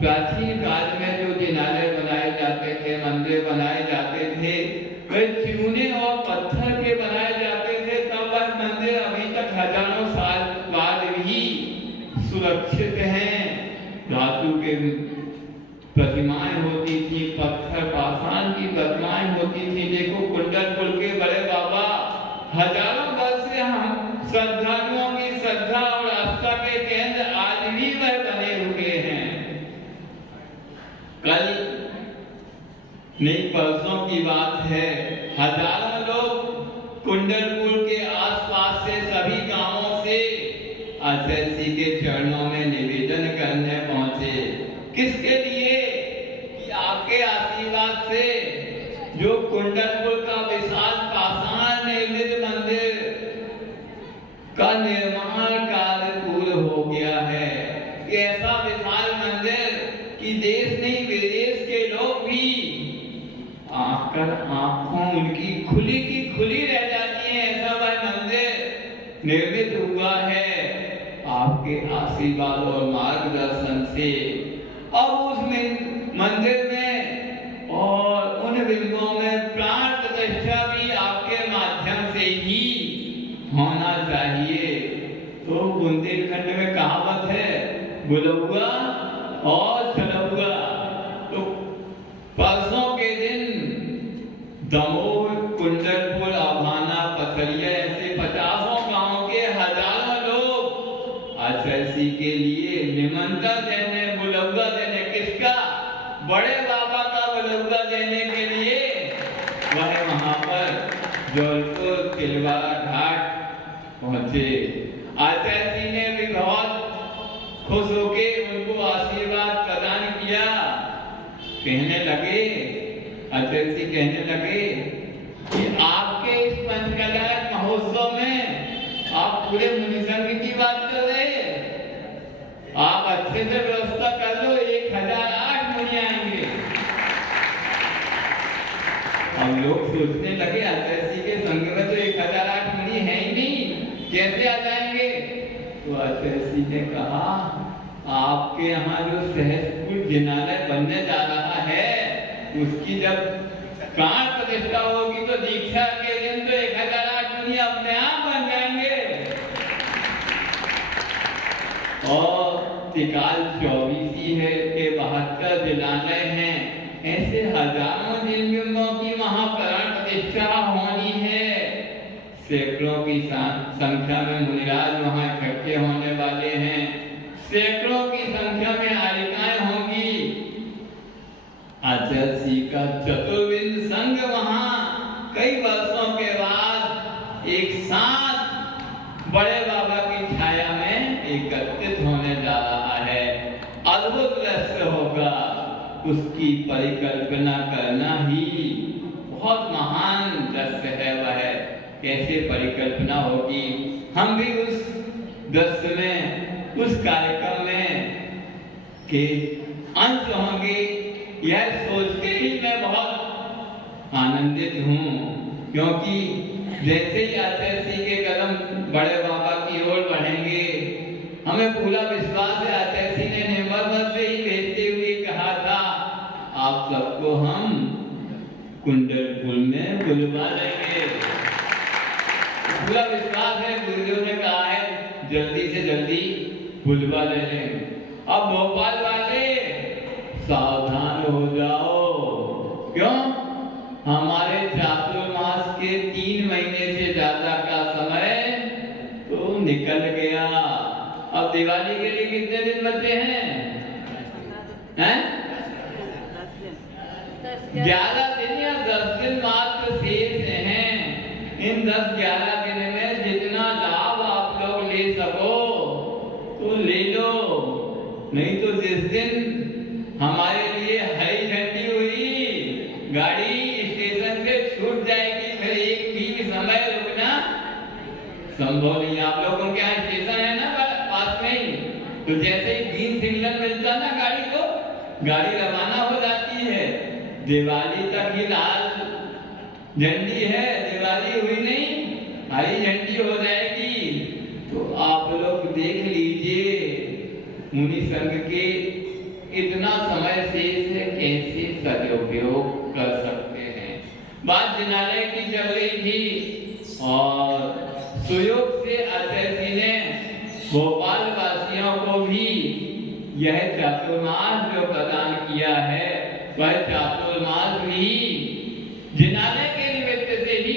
प्राचीन काल में जो जिनालय बनाए जाते थे, मंदिर बनाए जाते थे, वे चूने और पत्थर के बनाए जाते थे, तब वह मंदिर अभी तक हजारों साल प्रतिमाएं होती थी, पत्थर पाषाण की प्रतिमाएं होती थी। देखो कुंडलपुर के बड़े बाबा हजारों वर्ष से हम श्रद्धालुओं की श्रद्धा और आस्था के केंद्र आज भी वह बने हुए हैं। कल नहीं परसों की बात है, हजारों लोग कुंडलपुर के आसपास से सभी गांवों से आचार्य जी के चरणों में निवेदन करने पहुंचे। किसके लिए? कि आपके आशीर्वाद से जो कुंडलपुर का विशाल पाषाण निर्मित मंदिर का निर्माण कार्य पूर्ण हो गया है। ऐसा विशाल मंदिर कि देश नहीं विदेश के लोग भी आकर आंखों उनकी खुली की खुली रह जाती है। ऐसा वह मंदिर निर्मित हुआ है आपके आशीर्वाद और मार्गदर्शन से। अब उस मंदिर में और उन बिंदुओं में प्राण प्रतिष्ठा भी आपके माध्यम से ही होना चाहिए। तो बुंदेलखंड में कहावत है, बुलौआ और चलौआ। तो परसों के दिन दमोह, कुंडलपुर, आभाना, पथरिया ऐसे 50 गांवों के हजारों लोग आचार्य जी के लिए निमंत्रण देने, बुलौआ देने, किसका? बड़े बाबा का बुलौआ देने के लिए वह वहां पर जौलपुर तिलवारा घाट पहुंचे। आचार्य जी ने भी बहुत खुश होके उनको आशीर्वाद प्रदान किया। कहने लगे, आचार्य जी कहने लगे कि आपके इस पंचकल्याण महोत्सव में आप पूरे मुनि संघ की बात कर रहे हैं। आप अच्छे से व्यवस्था कर लो, 1008 मुनि आएंगे। अब लोग सोचने लगे आचार्य जी के संघ में तो 1008 मुनि है ही नहीं, कैसे आ जाएंगे? तो आचार्य जी ने कहा, आपके यहाँ जो सहस्त्रकुंड जिनालय बनने जा रहा है उसकी जब प्राण प्रतिष्ठा होगी तो दीक्षा के दिन तो 1008 मुनि अपने आप बन जाएंगे। और त्रिकाल 24 ही है के 72 जिनालय हैं। ऐसे हजारों जिनों की वहां प्राण प्रतिष्ठा होनी है। सैकड़ों की संख्या में मुनिराज वहां इकट्ठे होने वाले हैं। सैकड़ों की संख्या में आलिकाएं होंगी। आचार्य जी का चतुर्विंद संघ वहां कई वर्षों के बाद एक साथ बड़े बाबा की छाया में एकत्रित होने जा रहा है। अद्भुत दृश्य होगा, उसकी परिकल्पना करना ही बहुत महान दृश्य है। वह कैसे परिकल्पना होगी, हम भी उस दृश्य में, उस कार्यक्रम में के अंश होंगे, यह सोच के ही मैं बहुत आनंदित हूँ। क्योंकि जैसे ही आचार्य जी के कदम बड़े बाबा की ओर बढ़ेंगे, हमें पूरा विश्वास है। आचार्य जी ने निर्मल से ही भेजते हुए कहा था, आप सबको हम कुंडलपुर में बुलवा लेंगे। पूरा विश्वास है, गुरुदेव ने कहा है जल्दी से जल्दी बुलवा ले लें। अब भोपाल वाले सावधान हो जाओ, क्यों? हमारे चातुर्मास के 3 महीने से ज्यादा का समय तो निकल गया। अब दिवाली के लिए कितने दिन बचे हैं? 11 दिन या 10 दिन मात्र शेष हैं। इन 10-11 दिन में जितना लाभ आप लोग ले सको तो ले लो, नहीं तो जिस दिन हमारे लिए हरी झंडी हुई, गाड़ी स्टेशन से छूट जाएगी, फिर एक भी समय रुकना संभव नहीं। आप लोगों के यहाँ स्टेशन है ना पास में ही, तो जैसे ही ग्रीन सिग्नल मिलता ना गाड़ी को, गाड़ी रवाना हो जाती है। दिवाली तक ही लाल झंडी है, दिवाली हुई नहीं, हरी झंडी हो जाएगी। तो आप लोग देख लीजिए मुनि संघ के इतना समय शेष है, कैसे सदुपयोग कर सकते हैं। बात जिनालय की चल रही थी और सुयोग से आचार्य जी ने भोपाल वासियों को भी यह चातुर्मास जो प्रदान किया है वह चातुर्मास भी जिनालय के निमित्त से ही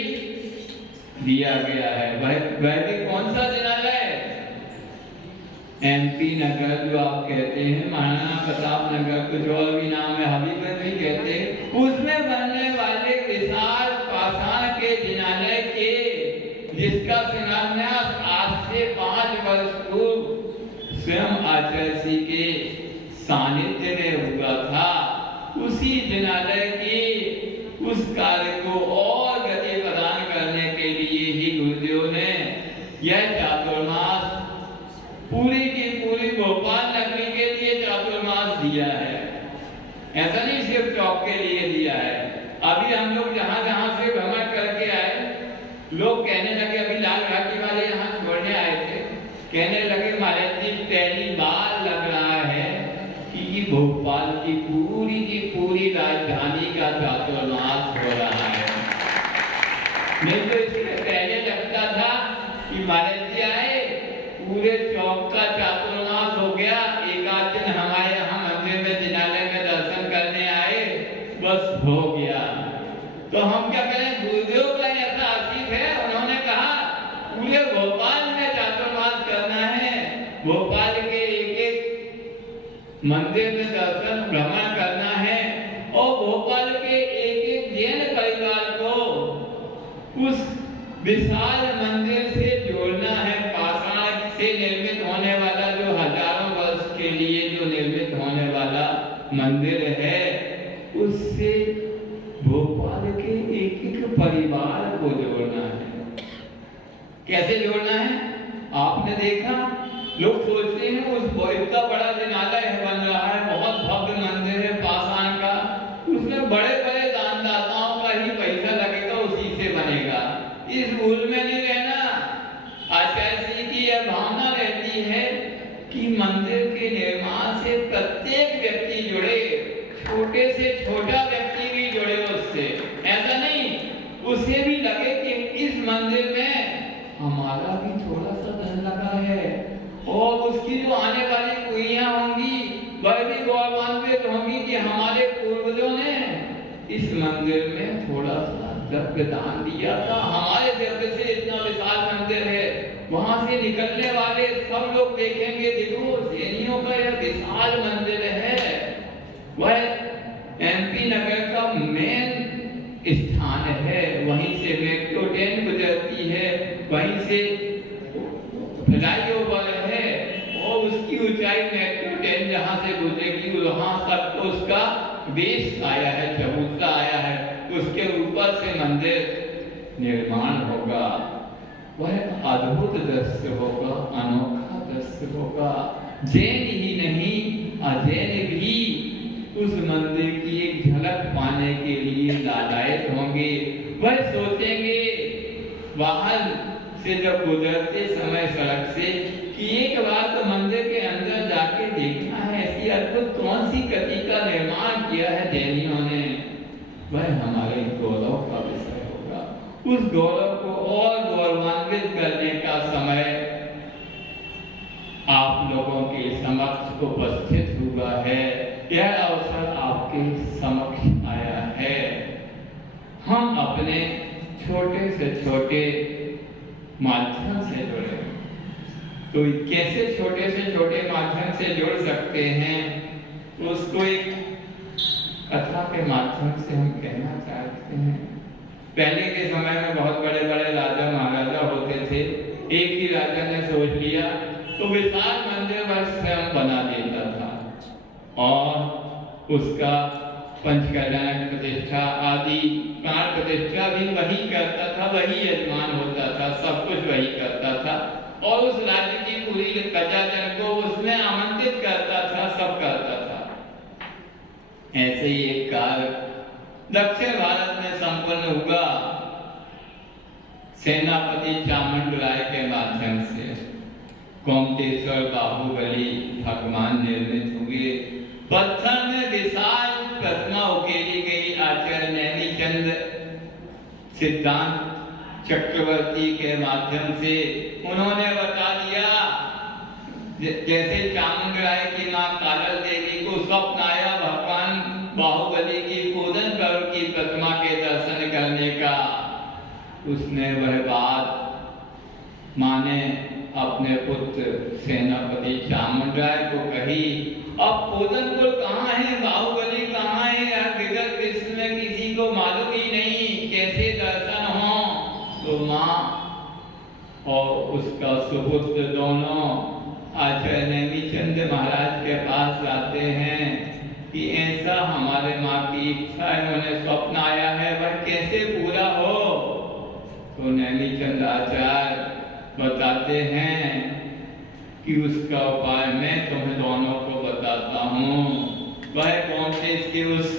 दिया गया है। वह भी कौन सा जिनालय? MP नगर जो आप कहते हैं, महाराणा प्रताप नगर, कुछ और भी नाम है, हबीबगंज भी कहते हैं, उसमें बनने वाले विशाल पाषाण के जिनालय के जिसका शिलान्यास आज से 5 वर्ष पूर्व स्वयं आचार्य श्री के सानिध्य में हुआ था, उसी जिनालय की उस कार्य को और गति प्रदान करने के लिए ही गुरुदेव ने यह चातुर्मास पूरी की पूरी भोपाल नगरी के लिए चातुर्मास दिया है। ऐसा नहीं सिर्फ चौक के लिए दिया है। अभी हम लोग जहां जहां से भ्रमण करके आए, लोग कहने लगे, अभी लाल घाटी वाले यहाँ छोड़ने आए थे, कहने लगे महाराज जी पहली बार लग रहा है कि भोपाल की पूरी राजधानी का चातुर्मास हो रहा है। नहीं तो इससे पहले लगता था कि महाराज जी आए, पूरे चौक का चातुर्मास हो गया, एक आध दिन हमारे यहाँ मंदिर में जिनालय में दर्शन करने आए, बस हो गया। तो हम क्या करें? गुरुदेव का ऐसा आशीष है, उन्होंने कहा पूरे भोपाल में चातुर्मास करना है, भोपाल के एक एक मंदिर में दर्शन भ्रमण करना है और भोपाल के एक एक जैन परिवार को उस विशाल मंदिर से जोड़ना है। पाषाण से निर्मित होने वाला, जो हजारों वर्ष के लिए जो निर्मित होने वाला मंदिर है, उससे भोपाल के एक एक परिवार को जोड़ना है। कैसे जोड़ना है? आपने देखा, लोग सोचते हैं उस इतना बड़ा जिनालय बन रहा है, बहुत भव्य मंदिर है पाषाण का, उसमें बड़े बड़े दानदाताओं का ही पैसा लगेगा, उसी से बनेगा। इस भूल में नहीं रहना। आचार्य श्री की यह भावना रहती है कि मंदिर के निर्माण से प्रत्येक व्यक्ति जुड़े, छोटे से छोटा व्यक्ति भी जुड़े उससे। ऐसा नहीं, उसे भी लगे कि इस मंदिर में हमारा भी थोड़ा सा धन लगा है और उसकी जो आने वाली पीढ़ियां होंगी वह भी गौरवान्वित होंगी कि हमारे पूर्वजों ने इस मंदिर में थोड़ा सा द्रव्य दान दिया था, हमारे द्रव्य से इतना विशाल मंदिर है। वहां से निकलने वाले सब लोग देखेंगे, देखो जैनियों का यह विशाल मंदिर है। वह MP नगर का मेन स्थान है, वहीं से मेट्रो ट्रेन गुजरती है, वहीं से फ्लाईओवर है और उसकी ऊंचाई मेट्रो ट्रेन जहां से गुजरेगी वहां तक तो उसका बेस आया है, चबूतरा आया है, उसके ऊपर से मंदिर निर्माण होगा। वह अद्भुत दृश्य होगा, अनोखा दृश्य होगा। जैन ही नहीं, अजैन भी उस मंदिर की एक झलक पाने के लिए लालायित होंगे। वह सोचेंगे बाहर से जब गुजरते समय सड़क से कि एक बार तो मंदिर के अंदर जाके देखना है, ऐसी अद्भुत कौन सी कृति का निर्माण किया है जैनियों ने। वह हमारे गौरव का विषय होगा। उस गौरव को और गौरवान्वित करने का समय आप लोगों के समक्ष उपस्थित हुआ है। यह अवसर आपके समक्ष आया है। हम अपने छोटे से छोटे माध्यम से जुड़े, तो कैसे छोटे से छोटे माध्यम से जुड़ सकते हैं, उसको एक कथा के माध्यम से हम कहना चाहते हैं। पहले के समय में बहुत बड़े बड़े राजा महाराजा होते थे। एक ही राजा ने सोच लिया तो विशाल मंदिर वह स्वयं बना देता था और उसका पंचकल्याण प्रतिष्ठा आदि प्राण प्रतिष्ठा भी वही करता था, वही यजमान होता था, सब कुछ वही करता था और उस राज्य की पूरी प्रजाजन को उसमें आमंत्रित करता था, सब करता था। ऐसे ही एक कार्य दक्षिण भारत में संपन्न हुआ सेनापति चामुंडराय के माध्यम से। कोमटेश्वर बाहुबली भगवान निर्मित हुए। पत्थर में विशाल प्रतिमा उकेरी गई। आचार्य नैमिचंद सिद्धांत चक्रवर्ती के माध्यम से उन्होंने बता दिया, जैसे चामुंडराय की मां कालल देवी को स्वप्न आया भगवान बाहुबली की पूजन पर्व की प्रतिमा के दर्शन करने का। उसने वह बात माँ ने अपने पुत्र सेनापति चामुंडराय को कही। अब पूजन कुल कहाँ है, बाहुबली कहाँ है, यह विगत विश्व में किसी को मालूम ही नहीं, कैसे दर्शन हो। तो माँ और उसका सुपुत्र दोनों आचार्य नेमिचंद महाराज के पास आते हैं कि ऐसा हमारे माँ की इच्छा है, उन्हें स्वप्न आया है, वह कैसे पूरा हो। तो नेमिचंद आचार्य बताते हैं कि उसका उपाय मैं तुम्हें दोनों को बताता हूँ। वह गोमतेश के उस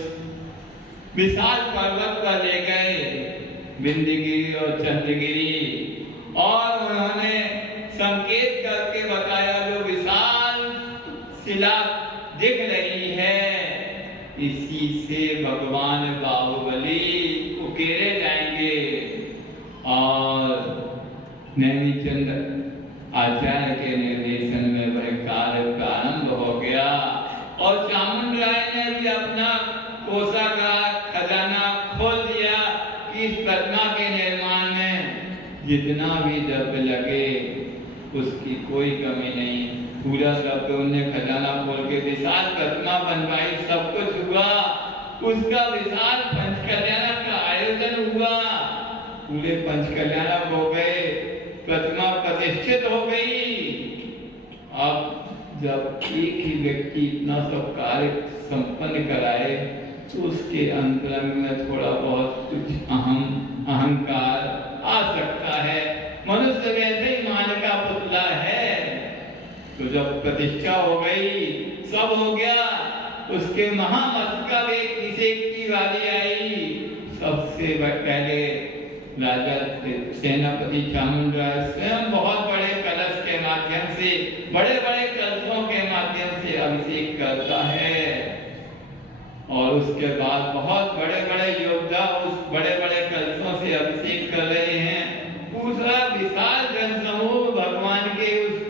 विशाल पर्वत पर ले गए, बिंदगिरी और चंद्रगिरी, और उन्होंने संकेत करके बताया जो विशाल शिला दिख रही है, इसी से भगवान बाहुबली उकेरे जाएंगे। और नेमिचंद आचार्य के निर्देशन में वह कार्य प्रारंभ हो गया और चामुंडराय ने भी अपना कोषागार खजाना खोल दिया कि इस प्रतिमा के निर्माण में जितना भी द्रव्य लगे उसकी कोई कमी नहीं। पूरा द्रव्य उन्हें खजाना खोल के विशाल प्रतिमा बनवाई, सब कुछ हुआ। उसका विशाल पंचकल्याणक का आयोजन हुआ, पूरे पंचकल्याणक हो गए, प्रतिमा प्रतिष्ठित हो गई। अब जब एक ही व्यक्ति इतना सब कार्य संपन्न कराए तो उसके अंतरंग में थोड़ा बहुत कुछ अहंकार आ सकता है। मनुष्य वैसे ही मान का पुतला है। तो जब प्रतिष्ठा हो गई, सब हो गया, उसके महामस्तक अभिषेक की बारी आई। सबसे पहले राजा सेनापति चामुंडराय स्वयं बहुत बड़े कलश के माध्यम से, बड़े बड़े कलशों के माध्यम से अभिषेक करता है। और उसके बाद बहुत बड़े बड़े योद्धा उस बड़े बड़े कलशों से अभिषेक कर रहे हैं। पूरा विशाल जनसमूह भगवान के उस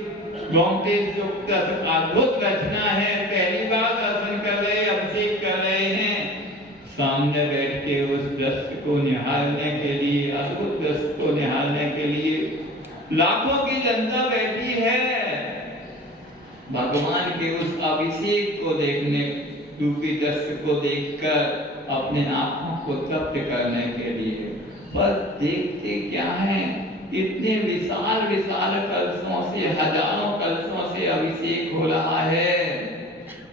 गोमतेश युक्त अद्भुत रचना है, पहली बार दर्शन कर रहे, अभिषेक कर रहे हैं। सामने बैठ के उस दृश्य को निहारने के लिए, अद्भुत दृश्य को निहारने के लिए लाखों की जनता बैठी है। भगवान के उस अभिषेक को देखने, रूपी दृश्य को देखकर अपने आंखों को तृप्त करने के लिए। पर देखते क्या है, इतने विशाल विशाल कलशों से, हजारों कलशों से अभिषेक हो रहा है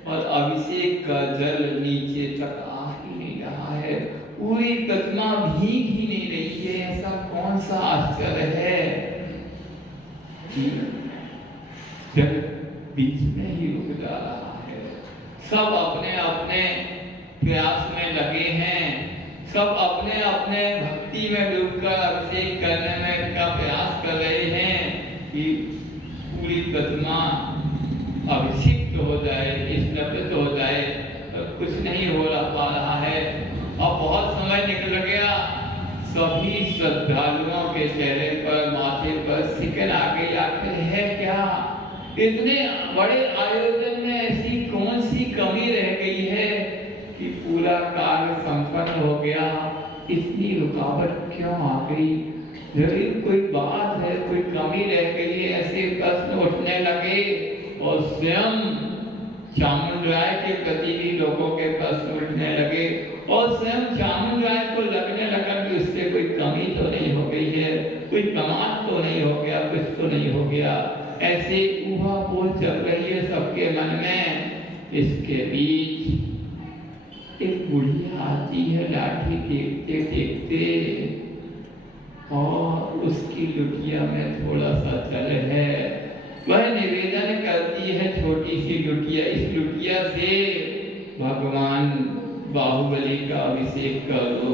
और अभिषेक का जल नीचे तक है, पूरी प्रतिमा भीग ही नहीं रही है। ऐसा कौन सा आश्चर्य है कि जल बीच में ही रुक जा रहा है। सब अपने अपने प्रयास में लगे हैं, सब अपने अपने भक्ति में डूबकर अभिषेक करने में का प्रयास कर रहे हैं कि पूरी प्रतिमा अभिषिक्त हो जाए, स्नापित हो जाए। कुछ नहीं हो पा रहा है। अब बहुत समय निकल गया, सभी श्रद्धालुओं के चेहरे पर, माथे पर सिकन आ गई। आखिर है क्या, इतने बड़े आयोजन में ऐसी कौन सी कमी रह गई है कि पूरा कार्य संपन्न हो गया, इतनी रुकावट क्यों आ गई। जरूर कोई बात है, कोई कमी रह गई है, ऐसे प्रश्न उठने लगे। और स्वयं चामुंडराय के प्रति भी लोगों के प्रश्न उठने लगे और स्वयं चामुंडराय को लगने लगा कि उससे कोई कमी तो नहीं हो गई है, कोई कमाल तो नहीं हो गया, कुछ तो नहीं हो गया। ऐसे ऊहापोह चल रही है सबके मन में। इसके बीच एक बुढ़िया आती है, लाठी देखते देखते, और उसकी लुटिया में थोड़ा सा चल है। वह निवेदन करती है, छोटी सी लुटिया, इस लुटिया से भगवान बाहुबली का अभिषेक कर दो।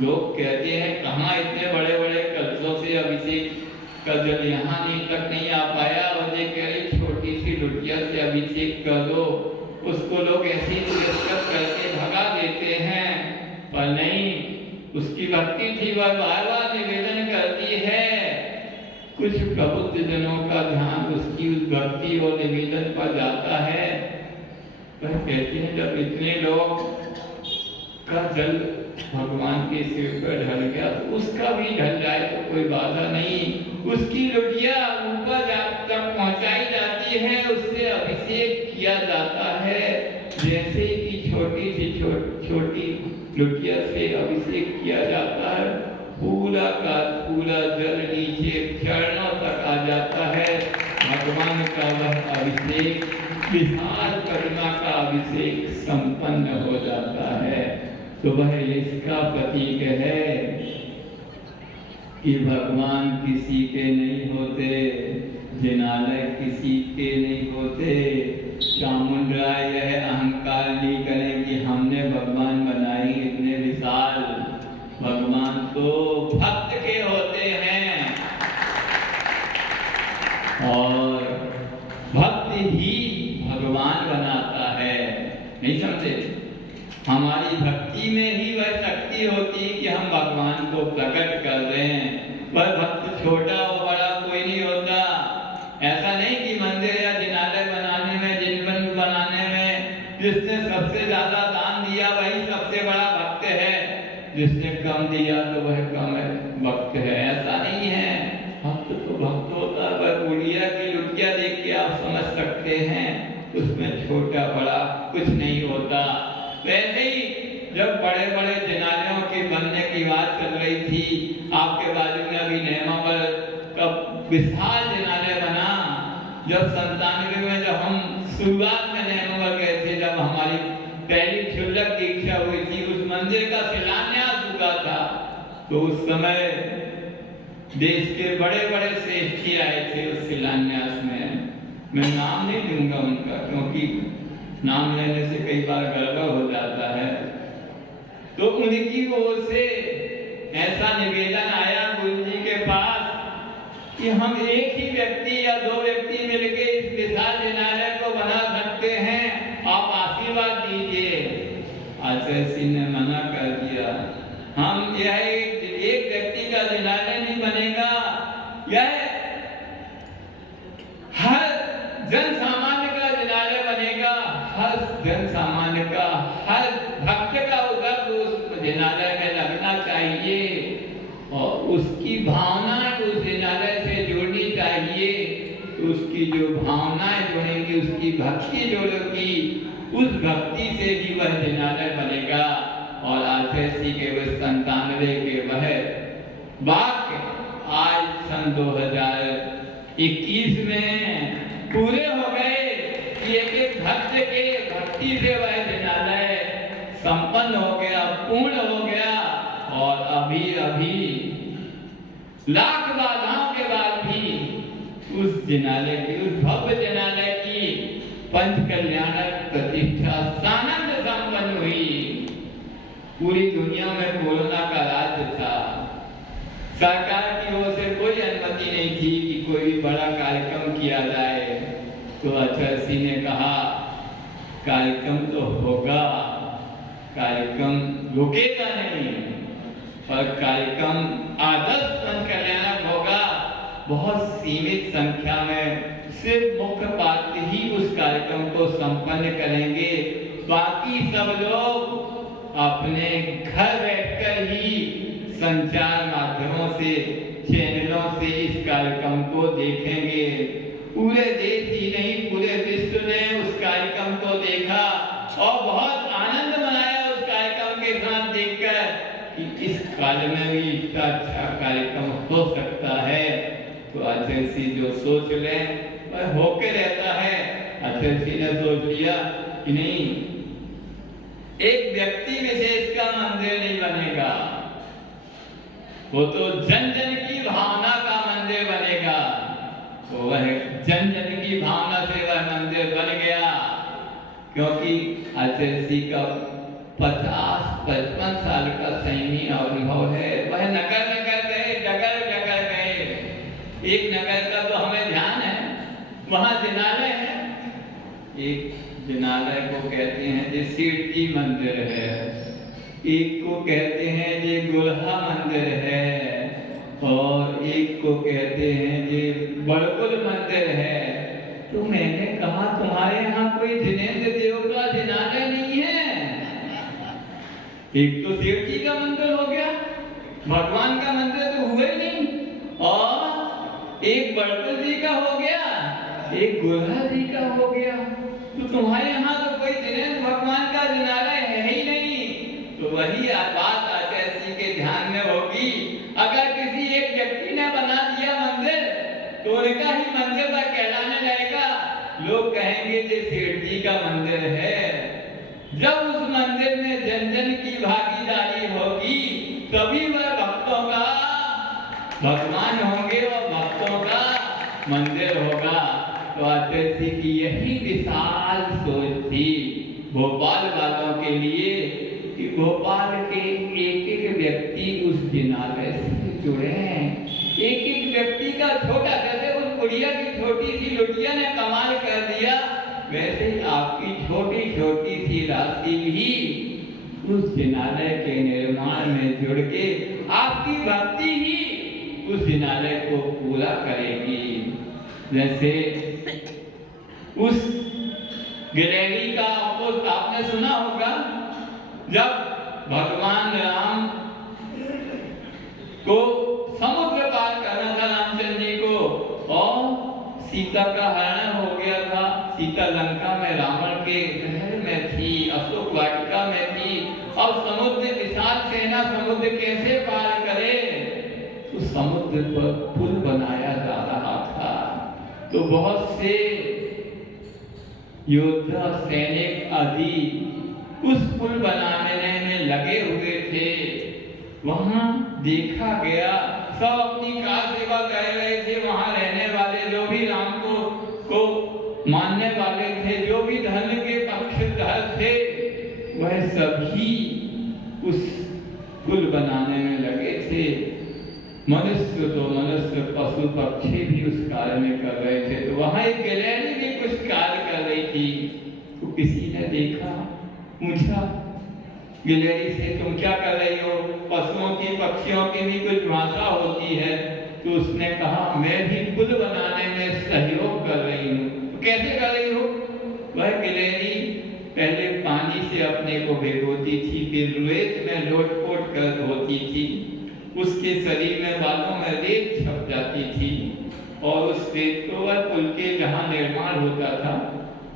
लोग कहते हैं कहाँ इतने बड़े बड़े कलशों से अभिषेक का जल यहाँ नहीं तक नहीं आ पाया, और ये कह रही छोटी सी लुटिया से अभिषेक कर दो। उसको लोग ऐसे ही तिरस्कृत करके भगा देते हैं, पर नहीं, उसकी भक्ति थी, वह बार बार निवेदन करती है। कुछ प्रबुद्ध जनों का ध्यान उसकी उस भक्ति और निवेदन पर जाता है। वह कहती है जब इतने लोग का जल भगवान के सिर पर ढल गया तो उसका भी ढल जाए तो कोई बाधा नहीं। उसकी लोटिया ऊपर तक पहुंचाई जाती है, उससे अभिषेक किया जाता है। जैसे कि छोटी सी छोटी लोटिया से अभिषेक किया जाता है, पूरा का पूरा जल नीचे चरणों तक आ जाता है। भगवान का वह अभिषेक, विशाल करुणा का अभिषेक संपन्न हो जाता है। तो वह इसका प्रतीक है कि भगवान किसी के नहीं होते, जिनालय किसी के नहीं होते। चामुंडा यह अहंकार नहीं करें कि हमने भगवान बनाई इतने विशाल। भगवान तो भक्त के होते हैं और भक्त ही भगवान बनाता है। नहीं समझे? हमारी भक्ति में ही वह शक्ति होती है कि हम भगवान को प्रकट कर दें। वह भक्त छोटा और बड़ा कोई नहीं होता। ऐसा नहीं कि मंदिर या जिनालय बनाने में, जिनबन बनाने में जिसने सबसे ज्यादा दान दिया वही सबसे बड़ा भक्त है, जिसने कम दिया तो वह कम भक्त है। ऐसा नहीं है। भक्त तो भक्त होता है। वह गुड़िया की लुटिया देख के आप समझ सकते हैं, उसमें छोटा बड़ा कुछ नहीं होता। वैसे ही जब बड़े बड़े जिनालयों के बनने की बात चल रही थी, आपके बाजू में अभी नेमावर का विशाल जिनालय बना। जब 97 में जब हम शुरुआत में नेमावर गए थे, जब हमारी पहली क्षुल्लक दीक्षा हुई थी, उस मंदिर का शिलान्यास हुआ था। तो उस समय देश के बड़े बड़े श्रेष्ठी आए थे उस शिलान्यास में। मैं नाम नहीं दूंगा उनका, क्योंकि नाम लेने से कई बार गड़बड़ हो जाता है। तो उनकी ओर से ऐसा निवेदन आया गुरु जी के पास कि हम एक ही व्यक्ति या दो व्यक्ति मिलकर इस विशाल जिनालय को बना सकते हैं, आप आशीर्वाद दीजिए। आचार्य सिंह ने मना कर दिया। हम यह एक व्यक्ति का जिनालय नहीं बनेगा, यह हर जन सामान्य का जिनालय बनेगा। हर जन सामान्य का, हर भक्त का उदर उस जिनालय में लगना चाहिए और उसकी भावनाएं उस जिनालय से जुड़नी चाहिए। उसकी जो भावनाएं जुड़ेंगी, उसकी भक्ति जुड़ेगी, उस भक्ति से ही वह जिनालय बनेगा। और आचार्य के वह 97 के वह वाक्य आज सन 2021 में पूरे हो गए कि एक भक्त के भक्ति से वह जिनालय संपन्न हो गया, पूर्ण हो गया। और अभी लाख बाधाओं के बाद भी उस जिनालय की, उस भव्य जिनालय की पंच कल्याणक प्रतिष्ठा सानंद संपन्न हुई। पूरी दुनिया में कोरोना का राज था। सरकार की ओर से कोई अनुमति नहीं थी कि कोई भी बड़ा कार्यक्रम किया जाए। तो आचार्य सिंह ने कहा कार्यक्रम तो होगा, कार्यक्रम रुकेगा नहीं, पर कार्यक्रम आदर्श पंच कल्याणक होगा। बहुत सीमित संख्या में सिर्फ मुख्य पात्र ही उस कार्यक्रम को संपन्न करेंगे, बाकी सब लोग अपने घर बैठकर ही संचार माध्यमों से, चैनलों से इस कार्यक्रम को देखेंगे। पूरे देश ही नहीं, पूरे विश्व ने उस कार्यक्रम को देखा और बहुत आनंद मनाया उस कार्यक्रम के साथ देखकर कि इस काल में भी इतना अच्छा कार्यक्रम हो सकता है। तो आचार्य जो सोच ले वह होके रहता है। आचार्य ने सोच लिया कि नहीं, एक व्यक्ति विशेष का मंदिर नहीं बनेगा, वो तो जन जन की भावना का मंदिर बनेगा। तो वह जन जन की भावना से वह मंदिर बन गया। क्योंकि आचार्य का 50-55 साल का सैन्य अनुभव है। वह नगर नगर गए, जगह जगह गए। एक नगर का तो हमें ध्यान है, वहां जिनालय है। एक जिनालय को कहते हैं जे सिरटी मंदिर है, एक को कहते हैं जे गोल्हा मंदिर है, और एक को कहते हैं जे बड़कुल मंदिर है। तो मैंने कहा तुम्हारे यहाँ कोई जिनेंद्र देव का जिनालय नहीं है? एक तो शिव जी का मंदिर हो गया, भगवान का मंदिर तो हुआ ही नहीं, और एक बड़कुल जी का हो गया, एक गोल्हा जी का हो गया। तो तुम्हारे यहाँ तो कोई दिनेश भगवान का जिनालय है ही नहीं। तो वही बात आचार्य के ध्यान में होगी, अगर किसी एक व्यक्ति ने बना दिया मंदिर तो उनका ही मंदिर पर कहलाने लगेगा, लोग कहेंगे ये सेठ जी का मंदिर है। जब उस मंदिर में जन जन की भागीदारी होगी तभी वह भक्तों का भगवान होंगे और भक्तों का मंदिर होगा। तो आचार्य की यही विशाल सोच थी भोपाल वालों के लिए कि भोपाल के एक एक व्यक्ति उस जिनालय से जुड़े हैं। एक एक व्यक्ति का छोटा, जैसे उस बुढ़िया की छोटी सी लुटिया ने कमाल कर दिया, वैसे ही आपकी छोटी छोटी सी राशि भी उस जिनालय के निर्माण में जुड़ के आपकी भक्ति ही उस जिनालय को पूरा करेगी। जैसे उस गिलहरी का आपने सुना होगा, जब भगवान राम को समुद्र पार करना था रामचंद्र जी को, और सीता का हरण हो गया था। सीता लंका में रावण के महल में थी, अशोक वाटिका में थी, और समुद्र विशाल सेना समुद्र कैसे पार करे, तो समुद्र पर पुल बनाया जा रहा था। तो बहुत से योद्धा सैनिक आदि उस पुल बनाने में लगे हुए थे। वहां देखा गया सब अपनी कार सेवा कर रहे थे। वहां रहने वाले जो भी राम को मानने वाले थे, जो भी धर्म के पक्षधर थे, वह सभी उस पुल बनाने में लगे थे। मनुष्य तो मनुष्य, पशु पक्षी भी उस कार्य में कर रहे थे। तो वहां एक गिलहरी भी कुछ कार्य कर रही थी। तो किसी ने देखा, पूछा गिलहरी से, तुम क्या कर रही हो? पशुओं की पक्षियों की भी कुछ भाषा होती है। तो उसने कहा, मैं भी पुल बनाने में सहयोग कर रही हूँ। तो कैसे कर रही हो? वह गिलहरी पहले पानी से अपने को भिगोती थी, फिर रेत में लोट-पोट कर धोती थी। उसके शरीर में, बालों में रेत छप जाती थी, और उस रेत को वह पुल के जहाँ निर्माण होता था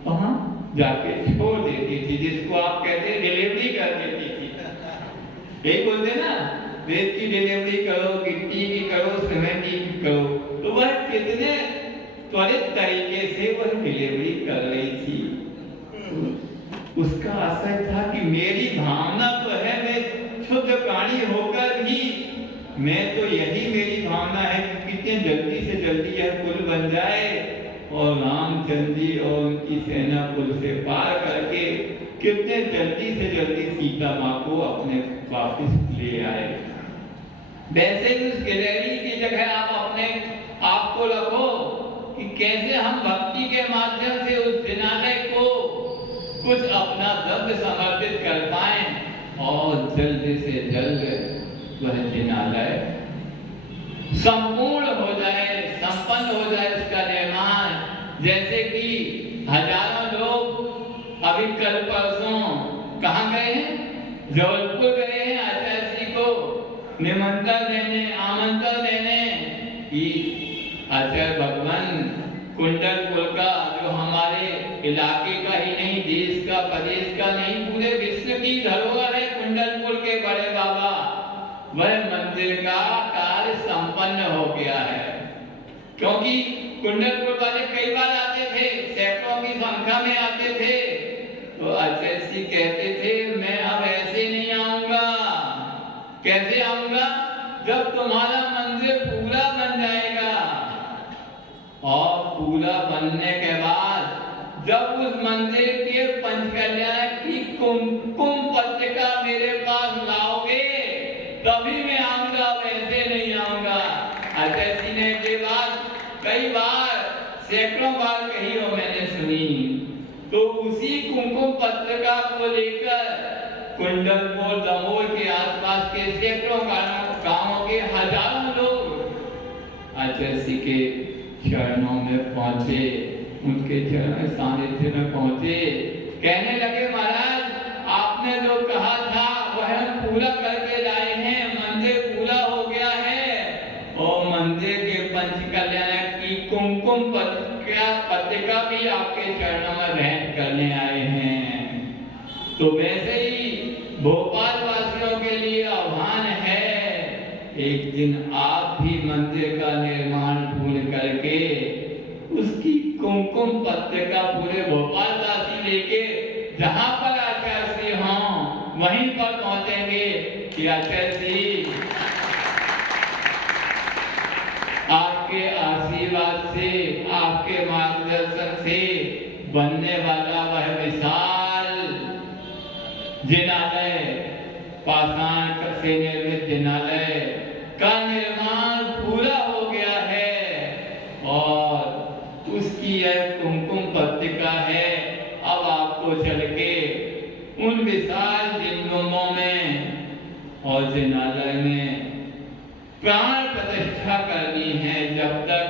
वहाँ जाके छोड़ देती थी, जिसको आप कहते हैं डिलीवरी कर देती थी। यही बोलते ना, रेत की डिलीवरी करो, गिट्टी की करो, सीमेंट की करो। तो वह कितने त्वरित तरीके से वह डिलीवरी कर रही थी। उसका असर था कि मेरी भावना तो है, मैं शुद्ध प्राणी होकर भी, मैं तो यही मेरी भावना है कि कितने जल्दी से जल्दी यह पुल बन जाए और रामचंद्र जी और उनकी सेना पुल से पार करके कितने जल्दी से जल्दी सीता माँ को अपने वापस ले आए। वैसे ही उस गिलहरी की जगह आप अपने आप को रखो कि कैसे हम भक्ति के माध्यम से उस जिनालय को कुछ अपना द्रव्य समर्पित कर पाए और जल्द से जल्द वह जिनालय संपूर्ण हो जाए, संपन्न हो जाए उसका निर्माण। जैसे कि हजारों लोग अभी कल परसों कहाँ गए हैं? जबलपुर गए हैं आचार्य जी को निमंत्रण देने, आमंत्रण देने कि आचार्य भगवान कुंडलपुर का, जो हमारे इलाके का ही नहीं, देश का, प्रदेश का नहीं, पूरे विश्व की धरोहर है कुंडलपुर के बड़े बाबा, वह मंदिर का कार्य संपन्न हो गया है। क्योंकि कुंडलपुर वाले कई बार आते थे, सैकड़ों की संख्या में आते थे। तो आचार्य जी कहते थे, मैं अब ऐसे नहीं आऊंगा। कैसे आऊंगा? जब तुम्हारा मंदिर पूरा बन जाएगा, और पूरा बनने के बाद जब उस मंदिर के पंचकल्याण की कुमकुम पत्रिका मेरे पास लाओगे तभी मैं आऊंगा, वैसे नहीं आऊंगा। आचार्य जी ने ये बात कई बार, सैकड़ों बार कही हो, मैंने सुनी। तो उसी कुमकुम पत्रिका को लेकर कुंडलपुर, दमोह के आसपास के सैकड़ों गांवों के हजारों लोग आचार्य जी के चरणों में पहुंचे, उनके चरण सानिध्य में पहुंचे। कहने लगे, महाराज आपने जो कहा था वह पूरा करके लाए हैं, मंदिर पूरा हो गया है और मंदिर के पंच कल्याण की कुमकुम पत्रिका भी आपके चरणों में भेंट करने आए हैं। तो वैसे ही भोपाल वासियों के लिए आह्वान है, एक दिन आप भी मंदिर का निर्माण पूर्ण करके उसकी कुमकुम पत्रिका पूरे भोपाल वासी लेके जहां पर आचार्य श्री हों वहीं पर पहुंचेंगे कि आचार्य श्री आपके आशीर्वाद से, आपके मार्गदर्शन से बनने वाला वह विशाल जिनालय, पाषाण से निर्मित जिनालय का निर्माण पूरा हो गया है और उसकी यह कुमकुम पत्रिका है। अब आपको चल के उन विशाल जिनगुमों में और जिनालय में प्राण प्रतिष्ठा करनी है। जब तक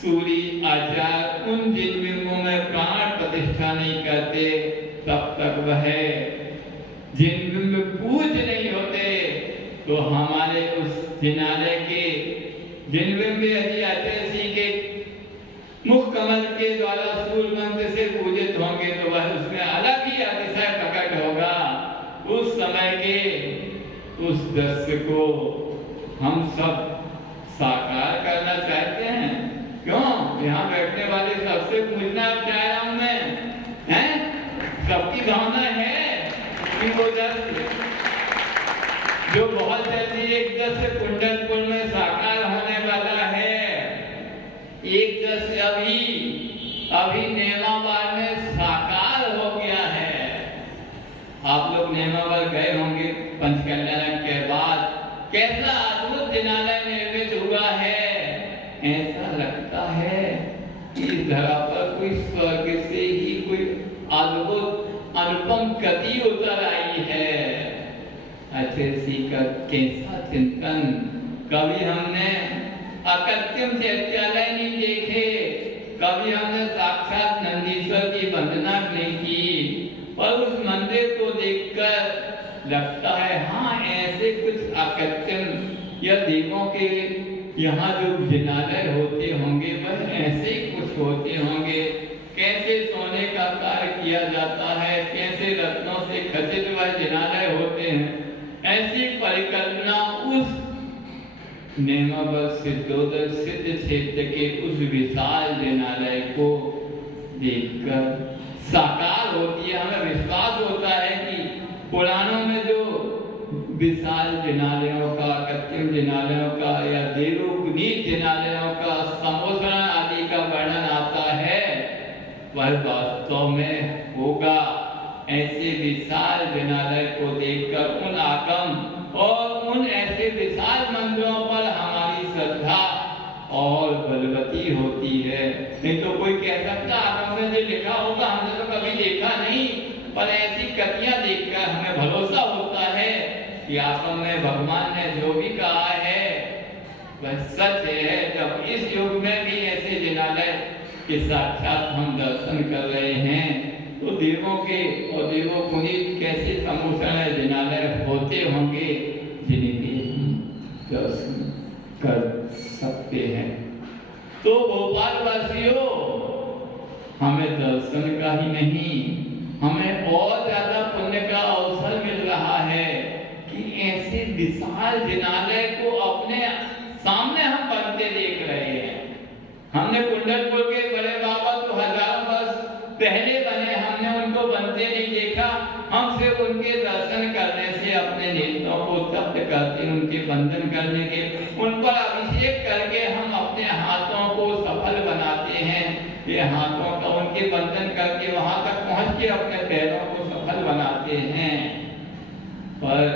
सूरी आचार्य उन जिनगुमों में प्राण प्रतिष्ठा नहीं करते तब तक वह जिनबिंब पूज नहीं होते। तो हमारे उस जिनालय के जिनबिंब यदि आचार्य श्री के मुख कमल के द्वारा सूर्य मंत्र से पूजित होंगे तो वह उसमें अलग ही अतिशय प्रकट होगा। उस समय के उस दृश्य को हम सब साकार करना चाहते हैं। क्यों? यहाँ बैठने वाले सबसे पूछना चाह रहा हूं मैं, हैं? सबकी भावना है कि वो दृश्य जो बहुत जल्दी एक दृश्य कुंडलपुर में साकार होने वाला है, एक दृश्य अभी नेमावर में साकार हो गया है। आप लोग नेमावर गए होंगे पंचकल्याण के बाद, कैसा अद्भुत जिनालय निर्मित हुआ है। ऐसा लगता है कि इस धरा पर कोई स्वर्ग से ही कोई अद्भुत अनुपम गति उतर आई है। अचेसी का कैसा चिंतन! कभी हमने अकृत्रिम चैत्यालय नहीं देखे, कभी हमने साक्षात नंदीश्वर की वंदना नहीं की, पर उस मंदिर को देखकर लगता है हाँ ऐसे कुछ अकृत्रिम या देवों के यहाँ जो जिनालय होते होंगे वह ऐसे ही कुछ होते होंगे। कैसे सोने का कार्य किया जाता है, कैसे रत्नों से खचित वह जिनालय होते हैं, ऐसी परिकल्पना उस नेमावर सिद्धोदर सिद्ध क्षेत्र के उस विशाल जिनालय को देखकर साकार होती है। हमें विश्वास होता है कि पुराणों में जो विशाल जिनालयों का, कृत्रिम जिनालयों का या देवोपनीत जिनालयों का संबोधन आदि का वर्णन आता है वह वास्तव में होगा। ऐसे विशाल जिनालय को देखकर उन आगम और उन ऐसे विशाल मंदिरों पर हमारी श्रद्धा और बलवती होती है। नहीं तो कोई कह सकता आगम में जो लिखा होगा हमने तो कभी देखा नहीं, पर ऐसी कथियां देखकर हमें भरोसा होता है कि आगम में भगवान ने जो भी कहा है वह सच है। जब इस युग में भी ऐसे जिनालय के साक्षात हम दर्शन कर रहे हैं तो देवों के और देवों पुनीत कैसे समुचरण जिनालय होते होंगे जिनके दर्शन कर सकते हैं। तो भोपाल वासियों, हमें दर्शन का ही नहीं, हमें और ज्यादा पुण्य का अवसर मिल रहा है कि ऐसे विशाल जिनालय को अपने सामने हम बनते देख रहे हैं। हमने कुंडलपुर के बड़े बाबा तो हजारों वर्ष पहले बने, हमने उनको बनते नहीं देखा। हम सिर्फ उनके दर्शन करने से अपने नेत्रों को तप्त करते, उनके बंधन करने के, उन पर अभिषेक करके हम अपने हाथों को सफल बनाते हैं। ये हाथों का उनके बंधन करके वहां तक पहुंच के अपने पैरों को सफल बनाते हैं। पर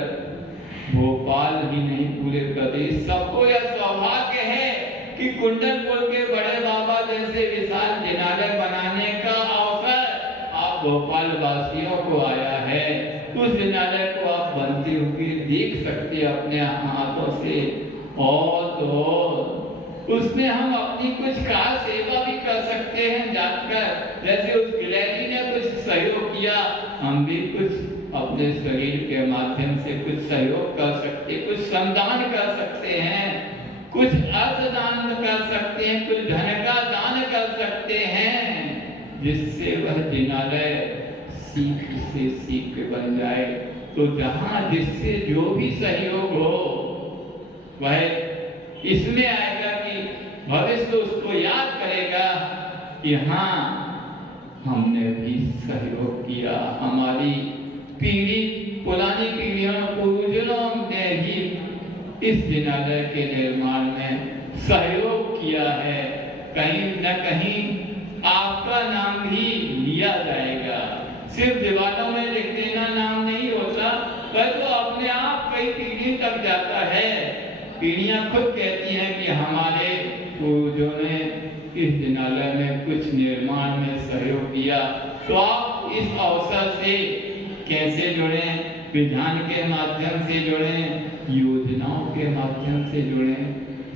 भोपाल ही नहीं पूरे प्रदेश सबको यह सौभाग्य है कि कुंडलपुर के बड़े बाबा जैसे विशाल जिनालय बनाने का अवसर आप भोपाल वासियों को आया है। उस जिनालय को आप बनते हुए देख सकते हैं अपने हाथों से। और तो उसमें हम अपनी कुछ कार सेवा भी कर सकते हैं जाकर, जैसे उस गिलहरी ने कुछ सहयोग किया, हम भी कुछ अपने शरीर के माध्यम से कुछ सहयोग कर सकते, कुछ श्रमदान कर सकते हैं, कुछ अर्थ दान कर सकते हैं, कुछ धन का दान कर सकते हैं, जिससे वह जिनालय सीख से सीख बन जाए। तो जहाँ जिससे जो भी सहयोग हो वह इसमें आएगा कि भविष्य उसको याद करेगा कि हाँ, हमने भी सहयोग किया, हमारी पीढ़ी, पुरानी पीढ़ियों, पूर्वजों ने भी इस जिनालय के निर्माण में सहयोग किया है। कहीं न कहीं आपका नाम भी लिया जाएगा। सिर्फ दीवारों में लिख देना नाम नहीं होता, पर तो अपने आप कई पीढ़ी तक जाता है। पीढ़ियां खुद कहती हैं कि हमारे पूर्वजों ने इस जिनालय में कुछ निर्माण में सहयोग किया। तो आप इस अवसर से कैसे जुड़ें? विधान के माध्यम से जुड़ें, योजनाओं के माध्यम से जुड़ें,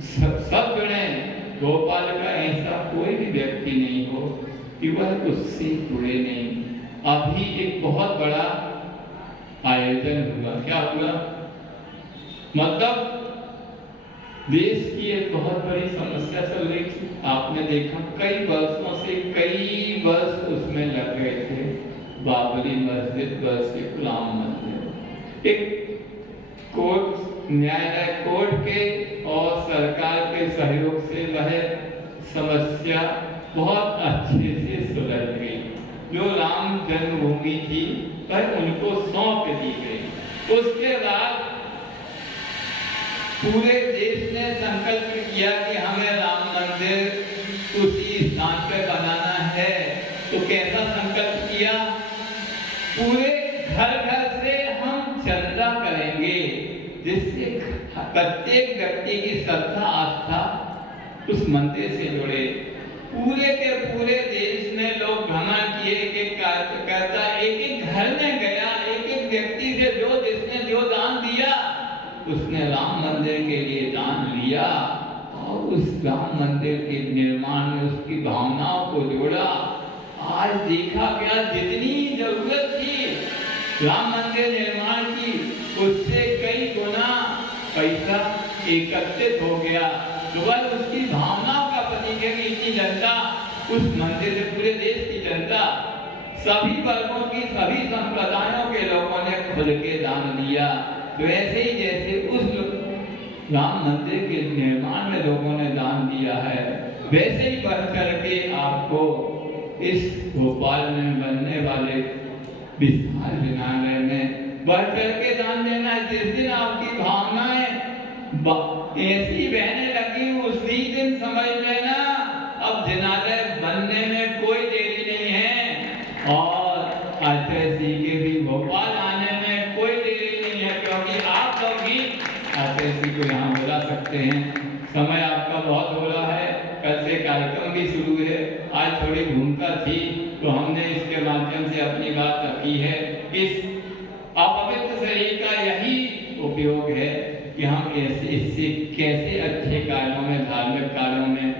सब जुड़ें। गोपाल का ऐसा कोई भी व्यक्ति नहीं हो कि वह उससे जुड़े नहीं। अभी एक बहुत बड़ा आयोजन हुआ। क्या हुआ? मतलब देश की एक बहुत बड़ी समस्या चल रही थी। आपने देखा कई वर्षों से कई वर्ष उसमें लग गए थे। बाबरी मस्जिद वर्सेस राम मंदिर, एक कोर्ट, न्यायालय कोर्ट के और सरकार के सहयोग से वह समस्या बहुत अच्छे से सुलझ गई। जो राम जन्मभूमि थी वह उनको सौंप दी गई। उसके बाद पूरे देश ने संकल्प किया कि हमें राम मंदिर उसी स्थान पे बनाना है। तो कैसा संकल्प किया? पूरे घर घर से हम चंदा करेंगे, जिससे प्रत्येक व्यक्ति की श्रद्धा आस्था उस मंदिर से जुड़े। पूरे के पूरे देश में लोग भ्रमण किए, एक कार्यकर्ता एक घर में गया, एक व्यक्ति से जिसने जो दान दिया उसने राम मंदिर के लिए दान लिया और उस राम मंदिर के निर्माण में उसकी भावनाओं को जोड़ा। आज देखा गया जितनी जरूरत थी राम मंदिर निर्माण की, उससे कई गुना पैसा एकत्रित हो गया। केवल उसकी भावनाओं का प्रतीक है कि इतनी जनता उस मंदिर से, पूरे देश की जनता, सभी वर्गों की, सभी संप्रदायों के लोगों ने खुल के दान दिया। तो ऐसे ही जैसे उस राम मंदिर के निर्माण में लोगों ने दान दिया है, वैसे ही बढ़ चढ़ के आपको इस भोपाल में बनने वाले विशाल जिनालय में बढ़ चढ़ के दान देना है। जिस दिन आपकी भावनाएं ऐसी बहने लगी, उसी दिन समझ लेना अब जिनालय बनने में कोई देरी नहीं है और आचार्य के भी भोपाल आने में कोई देरी नहीं है, क्योंकि आप लोग भी आचार्य को यहाँ बुला सकते हैं। समय आपका बहुत हो रहा है, कल से कार्यक्रम भी शुरू है। आज थोड़ी भूमिका थी तो हमने इसके माध्यम से अपनी बात रखी है। इस अपवित्र शरीर का यही उपयोग है कि हम इससे कैसे अच्छे कार्यों में, धार्मिक कार्यों में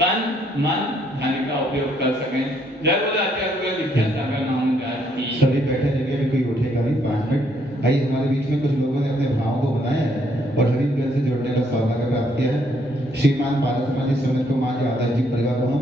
तन मन धन का उपयोग कर सकें। जय बोला आचार्य विद्यासागर महाराज की। सभी बैठे रहेंगे, अभी कोई उठेगा नहीं। 5 मिनट। आइए, हमारे बीच में कुछ लोगों ने अपने भावों को बनाया है और हरिगंज से जुड़ने का सौभाग्य प्राप्त किया है। श्रीमान पारस समिति को मां आदर्श जी परिवार को